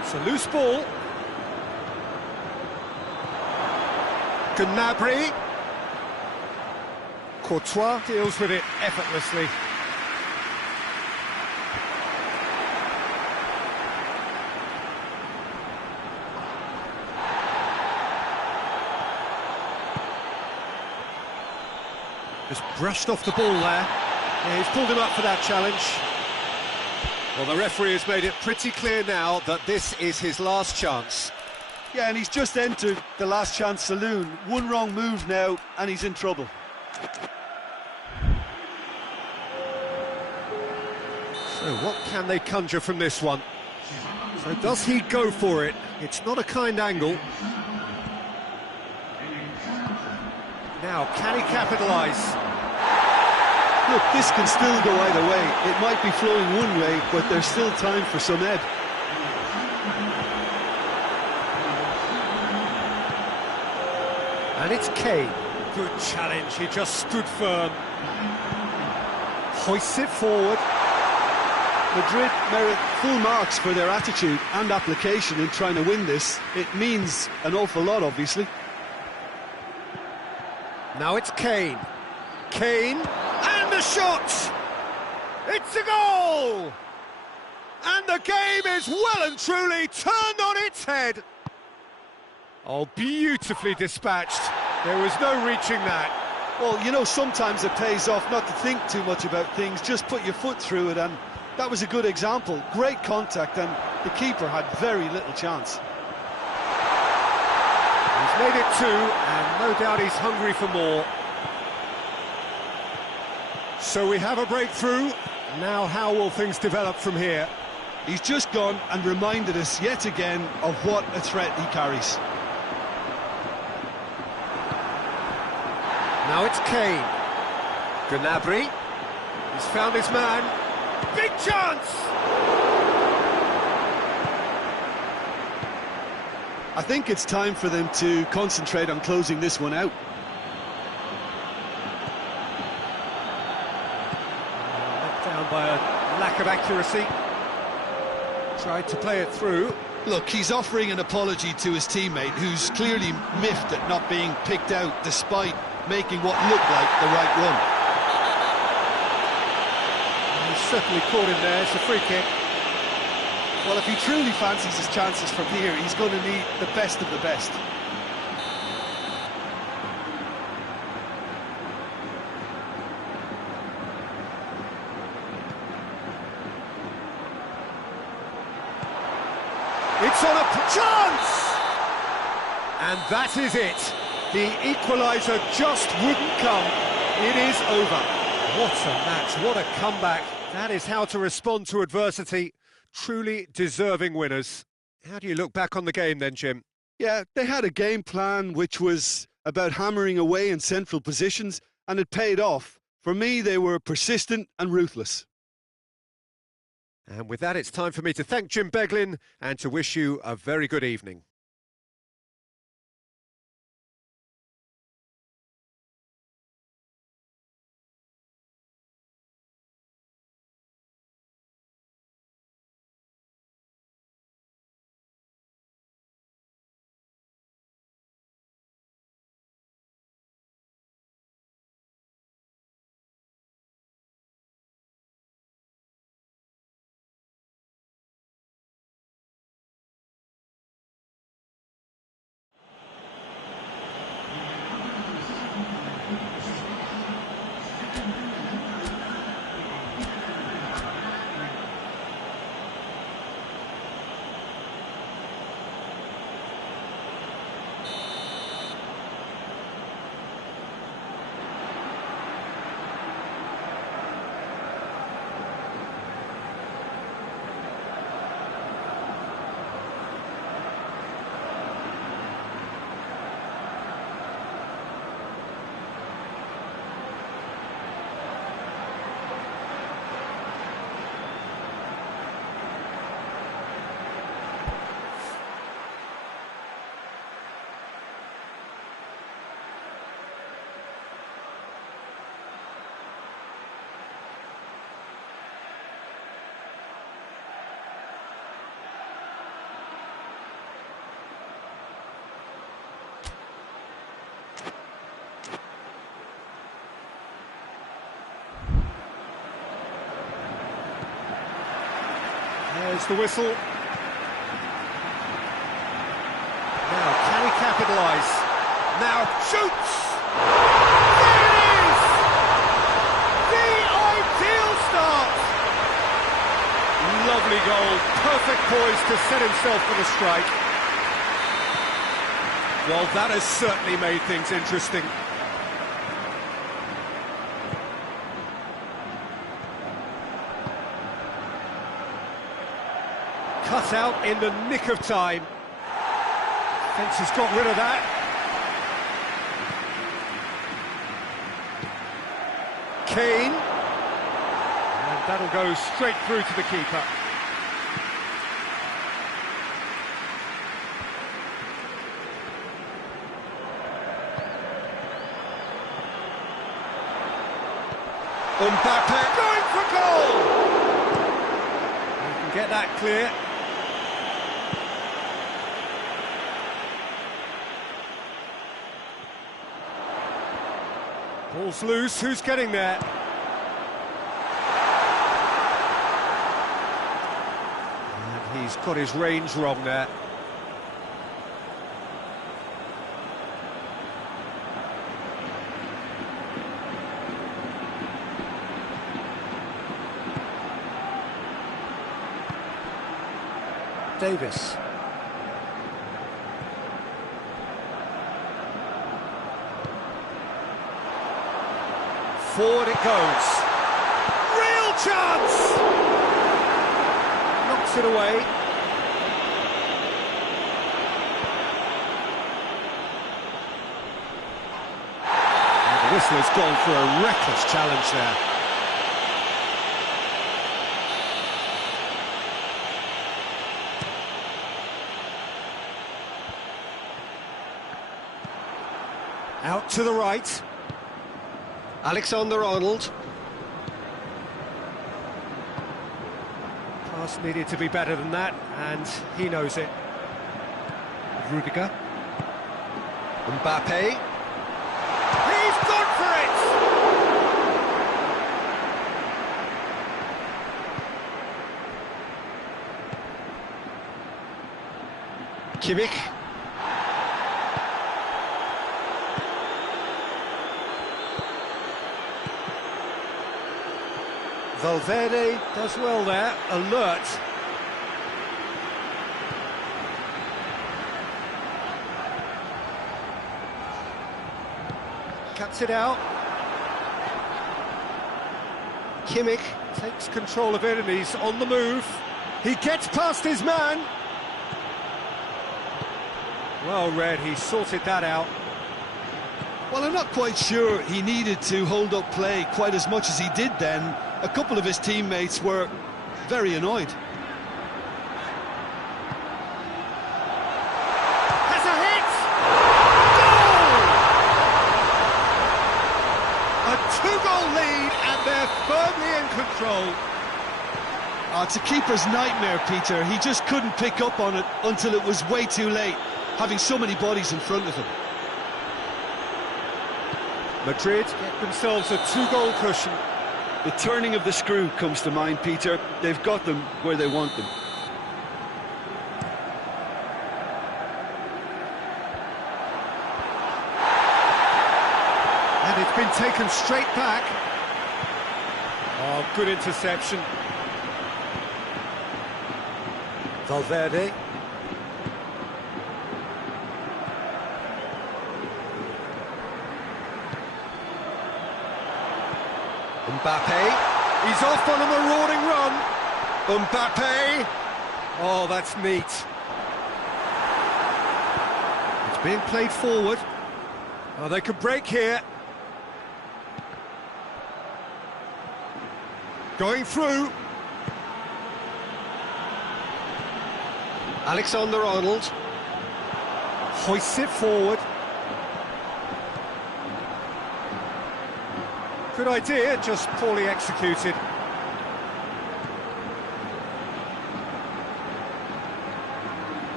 It's a loose ball. Gnabry. Courtois deals with it effortlessly. Just brushed off the ball there. Yeah, he's pulled him up for that challenge. Well, the referee has made it pretty clear now that this is his last chance. Yeah, and he's just entered the last chance saloon. One wrong move now, and he's in trouble. So what can they conjure from this one? So does he go for it? It's not a kind angle. Now, can he capitalise? Look, this can still go either way. It might be flowing one way, but there's still time for some ebb. And it's Kane. Good challenge, he just stood firm. Hoists it forward. Madrid merit full marks for their attitude and application in trying to win this. It means an awful lot, obviously. Now it's Kane. Kane, and the shot! It's a goal! And the game is well and truly turned on its head. Oh, beautifully dispatched. There was no reaching that. Well, you know, sometimes it pays off not to think too much about things, just put your foot through it, and that was a good example. Great contact, and the keeper had very little chance. He's made it 2, and no doubt he's hungry for more. So we have a breakthrough. Now how will things develop from here? He's just gone and reminded us yet again of what a threat he carries. Now it's Kane. Gnabry. He's found his man. Big chance! I think it's time for them to concentrate on closing this one out. Let down by a lack of accuracy. Tried to play it through. Look, he's offering an apology to his teammate, who's clearly miffed at not being picked out despite making what looked like the right run. He's certainly caught him there. It's a free kick. Well, if he truly fancies his chances from here, he's going to need the best of the best. It's on a chance! And that is it. The equaliser just wouldn't come. It is over. What a match, what a comeback. That is how to respond to adversity. Truly deserving winners. How do you look back on the game then, Jim? Yeah, they had a game plan which was about hammering away in central positions, and it paid off. For me, they were persistent and ruthless. And with that, it's time for me to thank Jim Beglin and to wish you a very good evening. There's the whistle. Now, can he capitalise? Now, shoots! There it is! The ideal start! Lovely goal, perfect poise to set himself for the strike. Well, that has certainly made things interesting. Cut out in the nick of time. Fence has got rid of that. Kane. And that'll go straight through to the keeper. Mbappe going for goal! You can get that clear. Ball's loose, who's getting there? And he's got his range wrong there. Davis. Forward it goes. Real chance! Knocks it away. And the whistle has gone for a reckless challenge there. Out to the right. Alexander-Arnold. Pass needed to be better than that, and he knows it. Rudiger. Mbappe. He's gone for it! Kimmich. Valverde does well there, alert. Cuts it out. Kimmich takes control of it and he's on the move. He gets past his man. Well read, he sorted that out. Well, I'm not quite sure he needed to hold up play quite as much as he did then. A couple of his teammates were very annoyed. Has a hit! Goal! A 2-goal lead and they're firmly in control. It's a keeper's nightmare, Peter. He just couldn't pick up on it until it was way too late, having so many bodies in front of him. Madrid get themselves a 2-goal cushion. The turning of the screw comes to mind, Peter. They've got them where they want them. And it's been taken straight back. Oh, good interception. Valverde. Mbappe, he's off on a marauding run. Mbappe, oh, that's neat. It's being played forward. Oh, they could break here. Going through. Alexander-Arnold hoists it forward. Good idea, just poorly executed.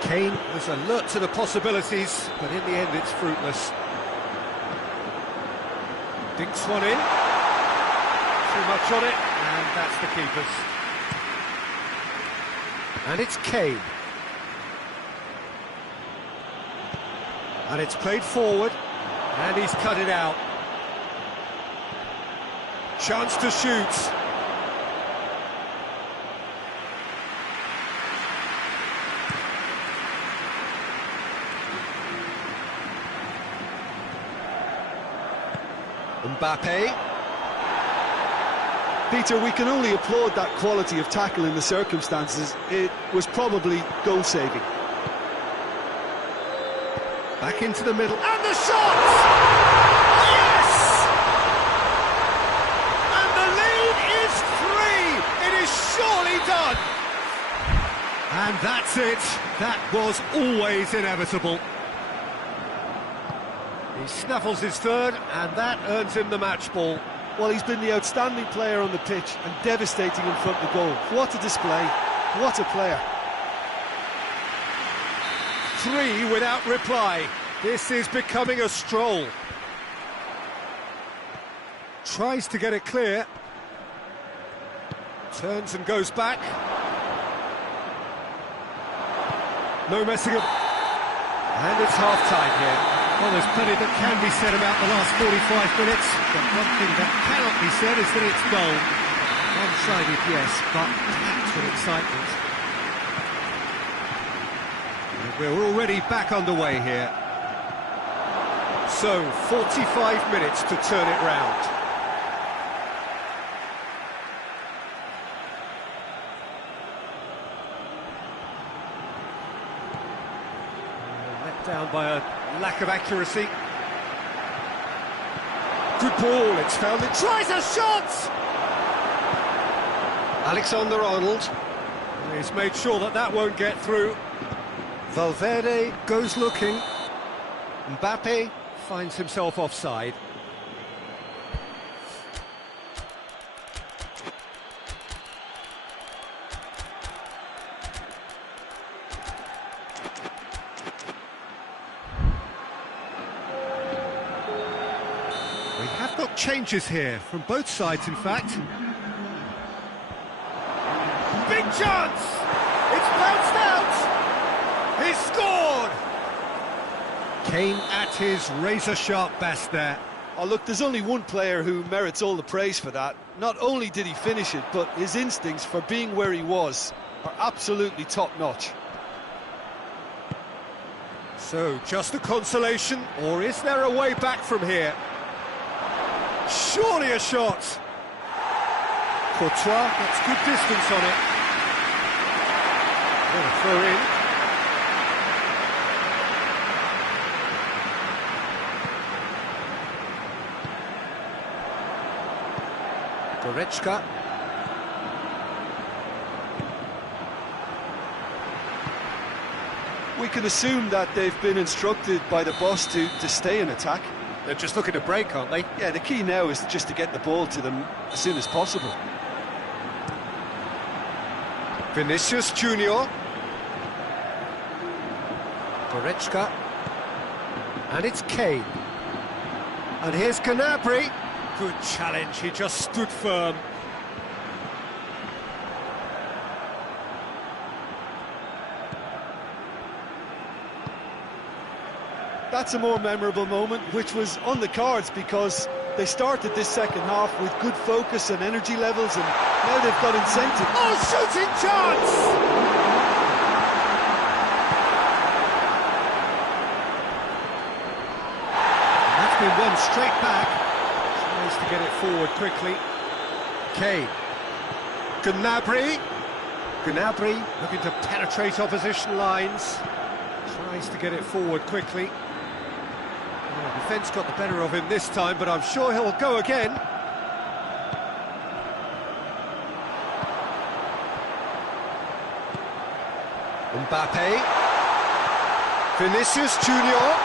Kane was alert to the possibilities, but in the end it's fruitless. Dinks one in. Too much on it, and that's the keeper's. And it's Kane. And it's played forward, and he's cut it out. Chance to shoot. Mbappe. Peter, we can only applaud that quality of tackle in the circumstances. It was probably goal-saving. Back into the middle, and the shot! Yes! And the lead is 3! It is surely done! And that's it. That was always inevitable. He snaffles his third, and that earns him the match ball. Well, he's been the outstanding player on the pitch and devastating in front of goal. What a display, what a player. 3 without reply. This is becoming a stroll. Tries to get it clear. Turns and goes back. No messing up. And it's half-time here. Well, there's plenty that can be said about the last 45 minutes, but one thing that cannot be said is that it's dull. One-sided, yes, but packed with excitement. And we're already back underway here. So, 45 minutes to turn it round. Down by a lack of accuracy. Good ball, it's found it. Tries a shot! Alexander-Arnold. He's made sure that that won't get through. Valverde goes looking. Mbappe finds himself offside. We have got changes here, from both sides in fact. Big chance! It's bounced out! He's scored! Kane at his razor-sharp best there. Oh, look, there's only one player who merits all the praise for that. Not only did he finish it, but his instincts for being where he was are absolutely top-notch. So, just a consolation, or is there a way back from here? Surely a shot! Courtois gets good distance on it. What a throw in. Goretzka. We can assume that they've been instructed by the boss to stay in attack. They're just looking to break, aren't they? Yeah, the key now is just to get the ball to them as soon as possible. Vinicius Junior. Goretzka. And it's Kane. And here's Gnabry. Good challenge, he just stood firm. That's a more memorable moment, which was on the cards because they started this second half with good focus and energy levels, and now they've got incentive. Oh, shooting chance! And that's been won straight back. Tries to get it forward quickly. Kane. Gnabry. Gnabry looking to penetrate opposition lines. Tries to get it forward quickly. Well, the defence got the better of him this time, but I'm sure he'll go again. Mbappe. Vinicius Junior.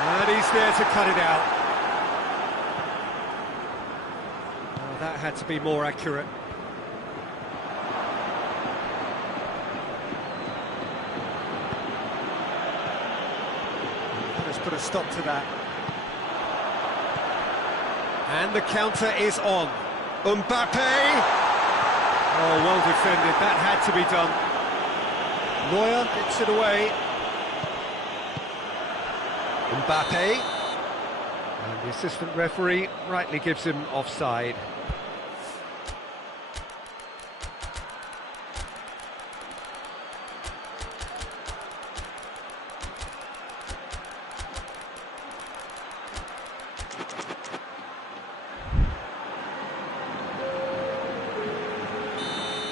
And he's there to cut it out. Oh, that had to be more accurate. Put a stop to that. And the counter is on. Mbappe! Oh, well defended, that had to be done. Neuer gets it away. Mbappe. And the assistant referee rightly gives him offside.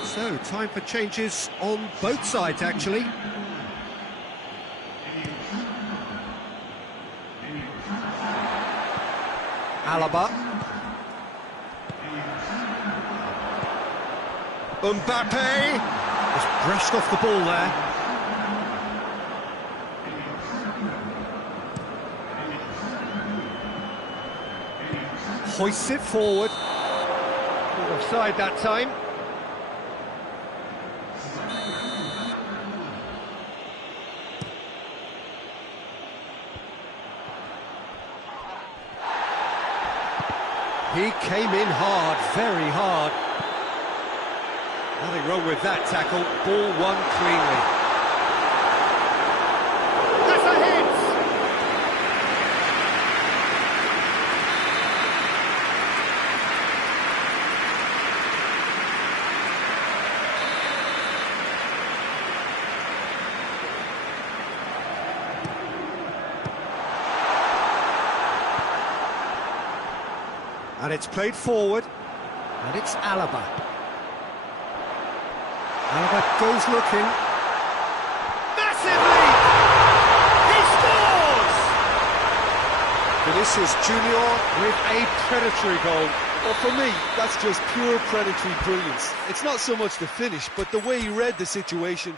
So, time for changes on both sides, actually. Alaba. Mbappe! Just brushed off the ball there. hoists it forward. Not offside that time. He came in hard, very hard. Nothing wrong with that tackle. Ball won cleanly. That's a hit! And it's played forward, and it's Alaba. Alaba goes looking. Massive lead! He scores! Vinicius Junior with a predatory goal. Well, for me, that's just pure predatory brilliance. It's not so much the finish, but the way he read the situation.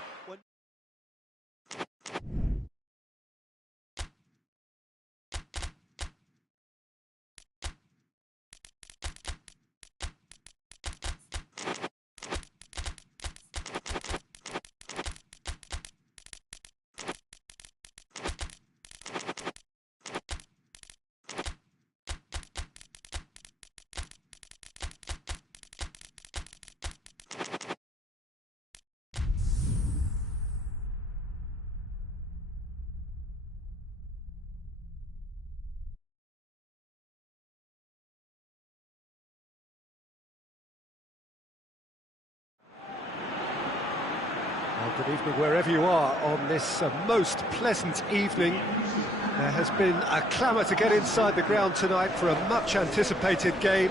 Well, good evening wherever you are on this most pleasant evening. There has been a clamour to get inside the ground tonight for a much-anticipated game.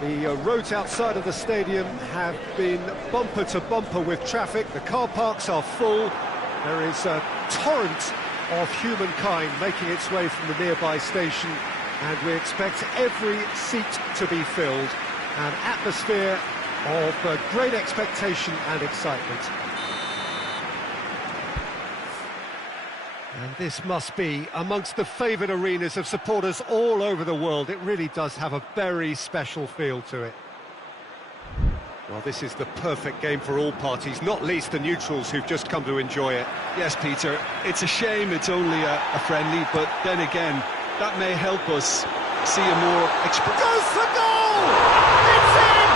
The roads outside of the stadium have been bumper to bumper with traffic. The car parks are full. There is a torrent of humankind making its way from the nearby station, and we expect every seat to be filled. An atmosphere of great expectation and excitement. And this must be amongst the favoured arenas of supporters all over the world. It really does have a very special feel to it. Well, this is the perfect game for all parties, not least the neutrals who've just come to enjoy it. Yes, Peter, it's a shame it's only a friendly, but then again, that may help us see a more... Goes for goal! It's in!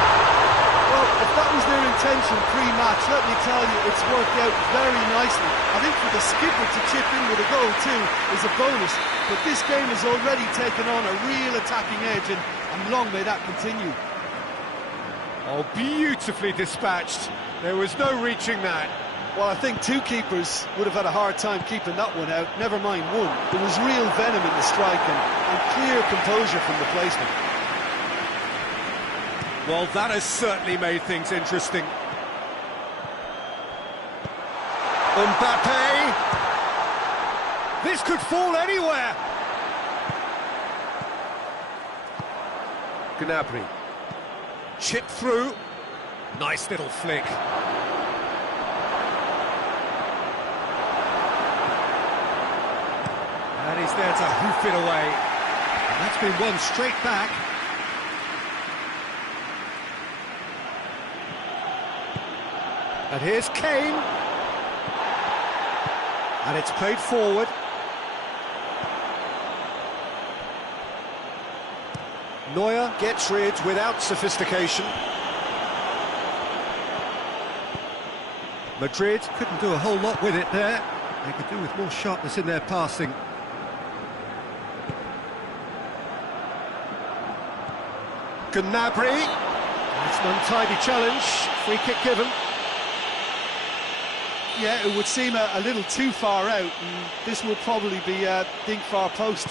Well, if that was their intention pre-match, let me tell you, it's worked out very nicely. I think for the skipper to chip in with a goal too is a bonus, but this game has already taken on a real attacking edge, and long may that continue. Oh, beautifully dispatched. There was no reaching that. Well, I think two keepers would have had a hard time keeping that one out, never mind one. There was real venom in the strike and clear composure from the placement. Well, that has certainly made things interesting. Mbappe! This could fall anywhere! Gnabry. Chip through. Nice little flick. And he's there to hoof it away. And that's been won straight back. And here's Kane. And it's played forward. Neuer gets rid without sophistication. Madrid couldn't do a whole lot with it there. They could do with more sharpness in their passing. Gnabry. That's an untidy challenge. Free kick given. Yeah, it would seem a little too far out, and this will probably be a dink far post.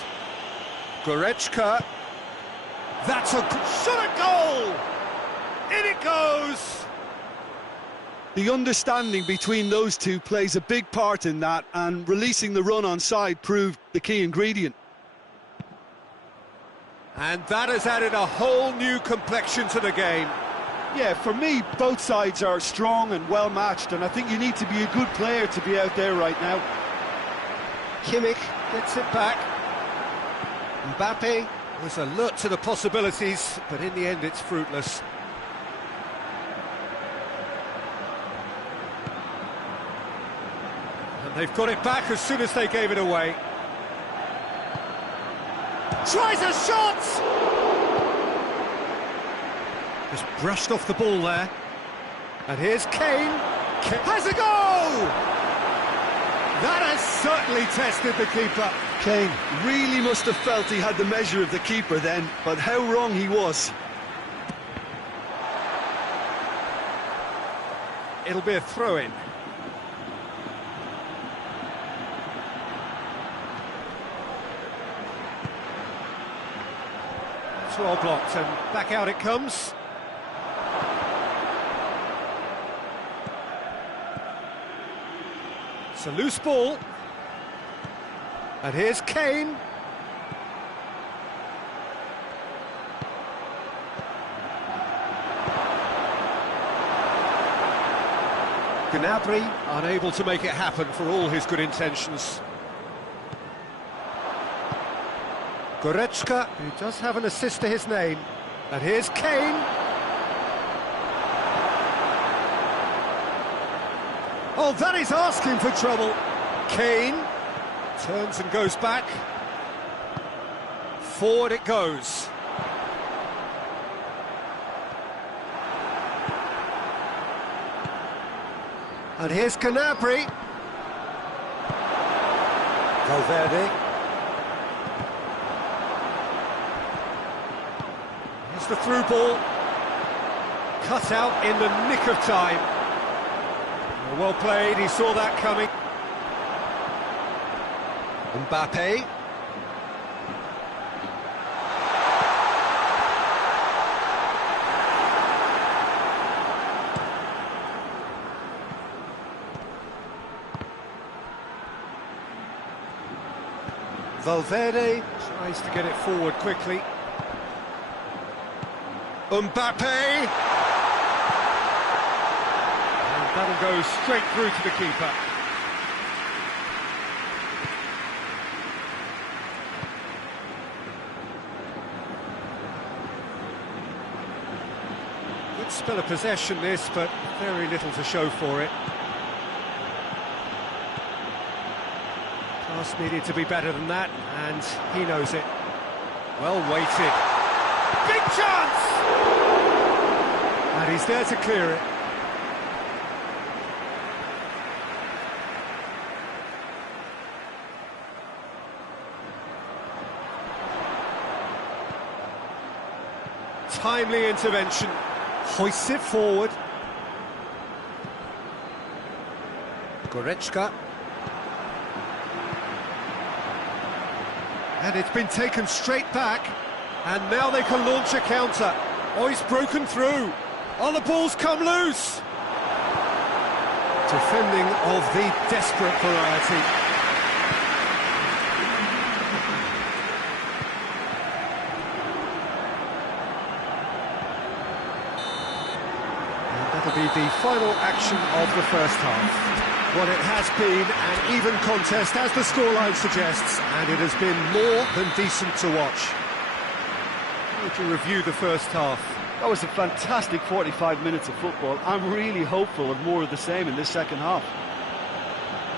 Goretzka. That's a shot at goal! In it goes! The understanding between those two plays a big part in that, and releasing the run on side proved the key ingredient. And that has added a whole new complexion to the game. Yeah, for me, both sides are strong and well matched, and I think you need to be a good player to be out there right now. Kimmich gets it back. Mbappe Was alert to the possibilities, but in the end it's fruitless. And they've got it back as soon as they gave it away. Tries a shot! Just brushed off the ball there. And here's Kane. Has a goal! That has certainly tested the keeper. Kane really must have felt he had the measure of the keeper then, but how wrong he was. It'll be a throw-in. It's well blocked, and back out it comes. It's a loose ball. And here's Kane. Gnabry unable to make it happen for all his good intentions. Goretzka, who does have an assist to his name. And here's Kane. Oh, that is asking for trouble. Kane turns and goes back. Forward it goes. And here's Gnabry. Valverde. Here's the through ball. Cut out in the nick of time. Well played, he saw that coming. Mbappe. Valverde tries to get it forward quickly. Mbappe! And that'll go straight through to the keeper. Good spell of possession this, but very little to show for it. Pass needed to be better than that, and he knows it. Well weighted. Big chance! And he's there to clear it. Timely intervention. Hoists it forward. Goretzka. And it's been taken straight back. And now they can launch a counter. Oh, he's broken through. Oh, the ball's come loose. Defending of the desperate variety. And that'll be the final action of the first half. Well, it has been an even contest, as the scoreline suggests, and it has been more than decent to watch. How would you review the first half? That was a fantastic 45 minutes of football. I'm really hopeful of more of the same in this second half.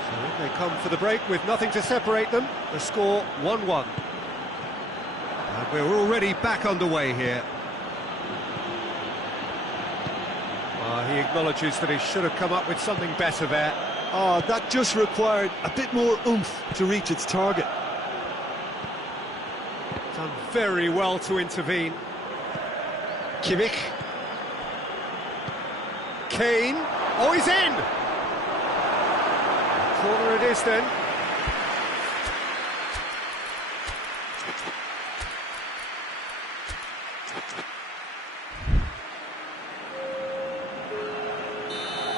So they come for the break with nothing to separate them. The score 1-1. And we're already back underway here. He acknowledges that he should have come up with something better there. Oh, that just required a bit more oomph to reach its target. Done very well to intervene. Kimmich. Kane. Oh, he's in! Corner it is then.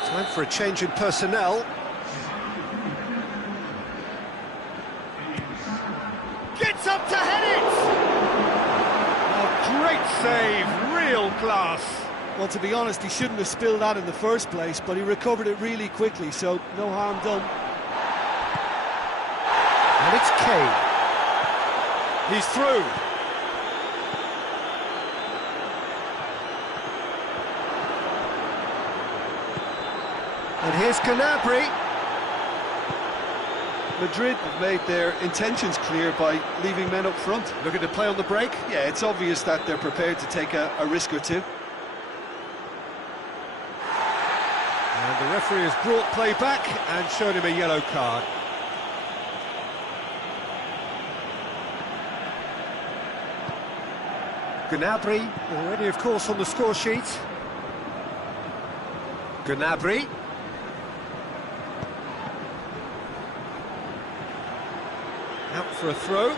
Time for a change in personnel. Gets up to head it! A great save, real class. Well, to be honest, he shouldn't have spilled that in the first place, but he recovered it really quickly, so no harm done. And it's Kane. He's through. And here's Gnabry. Madrid have made their intentions clear by leaving men up front. Looking to play on the break. Yeah, it's obvious that they're prepared to take a risk or two. And the referee has brought play back and shown him a yellow card. Gnabry, already of course on the score sheet. Gnabry. Out for a throw.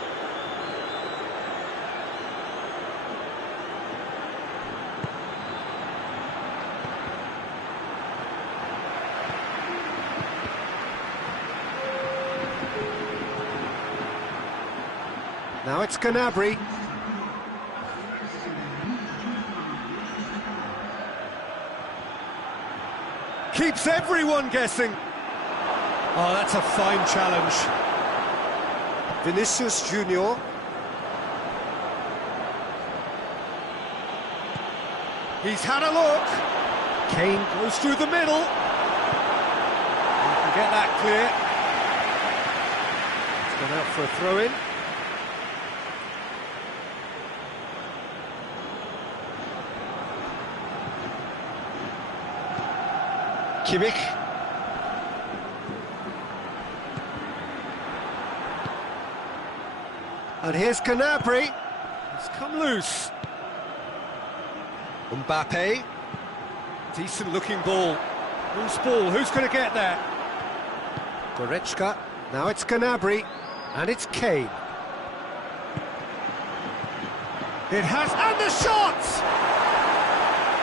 Now it's Gnabry. Keeps everyone guessing. Oh, that's a fine challenge. Vinicius Junior. He's had a look. Kane goes through the middle. He can get that clear. It's gone out for a throw-in. Kimmich. And here's Gnabry. He's come loose. Mbappe. Decent looking ball. Loose ball, who's going to get there? Goretzka. Now it's Gnabry. And it's Kane. It has, and the shot!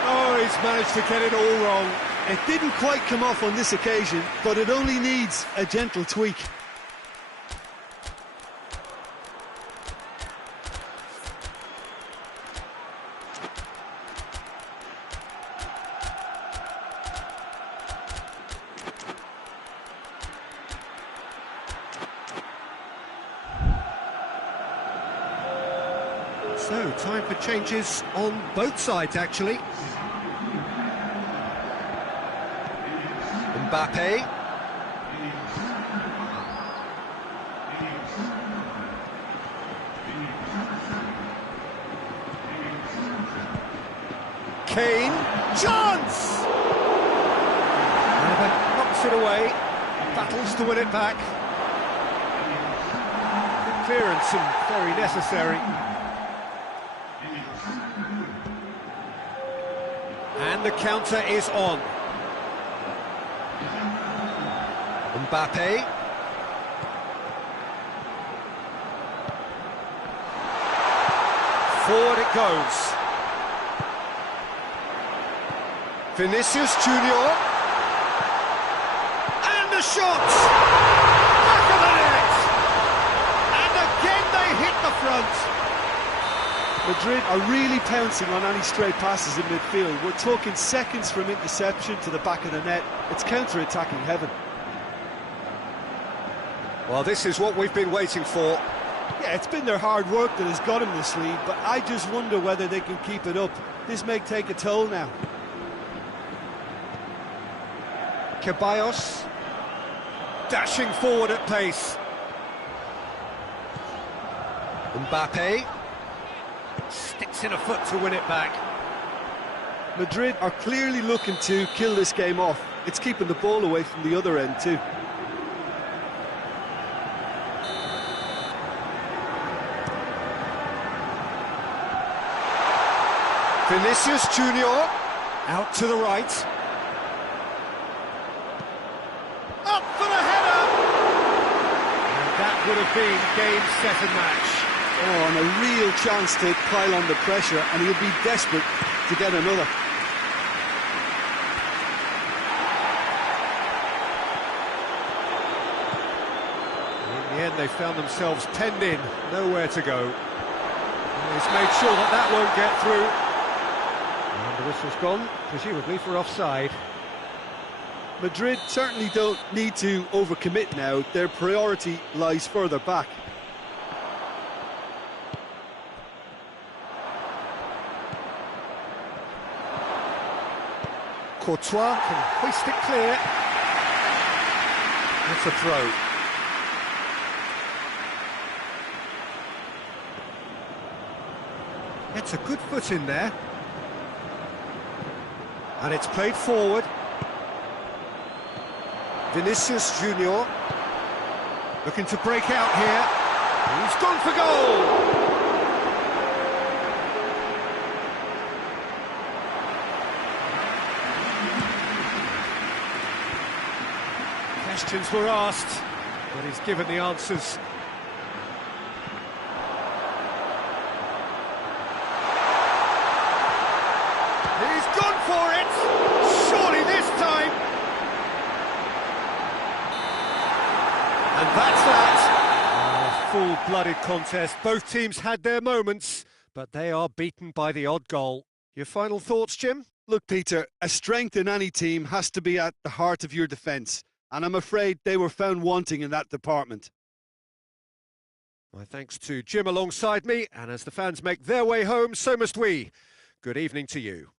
Oh, he's managed to get it all wrong. It didn't quite come off on this occasion, but it only needs a gentle tweak. So, time for changes on both sides, actually. Mbappe. Kane. Chance! Never knocks it away. Battles to win it back. Good clearance and very necessary. And the counter is on. Mbappe. Forward it goes. Vinicius Junior. And the shot! Back of the net! And again they hit the front. Madrid are really pouncing on any stray passes in midfield. We're talking seconds from interception to the back of the net. It's counter-attacking heaven. Well, this is what we've been waiting for. Yeah, it's been their hard work that has got them this lead, but I just wonder whether they can keep it up. This may take a toll now. Ceballos dashing forward at pace. Mbappe sticks in a foot to win it back. Madrid are clearly looking to kill this game off. It's keeping the ball away from the other end too. Vinicius Junior out to the right. Up for the header! And that would have been game, set and match. Oh, and a real chance to pile on the pressure, and he'll be desperate to get another. In the end, they found themselves penned in, nowhere to go. And he's made sure that that won't get through. And the whistle's gone, presumably for offside. Madrid certainly don't need to overcommit now. Their priority lies further back. Courtois can hoist it clear. It's a throw. It's a good foot in there. And it's played forward. Vinicius Junior looking to break out here. He's gone for goal! Questions were asked, but he's given the answers. He's gone for it! Surely this time! And that's that! A full-blooded contest. Both teams had their moments, but they are beaten by the odd goal. Your final thoughts, Jim? Look, Peter, a strength in any team has to be at the heart of your defence, and I'm afraid they were found wanting in that department. My thanks to Jim alongside me, and as the fans make their way home, so must we. Good evening to you.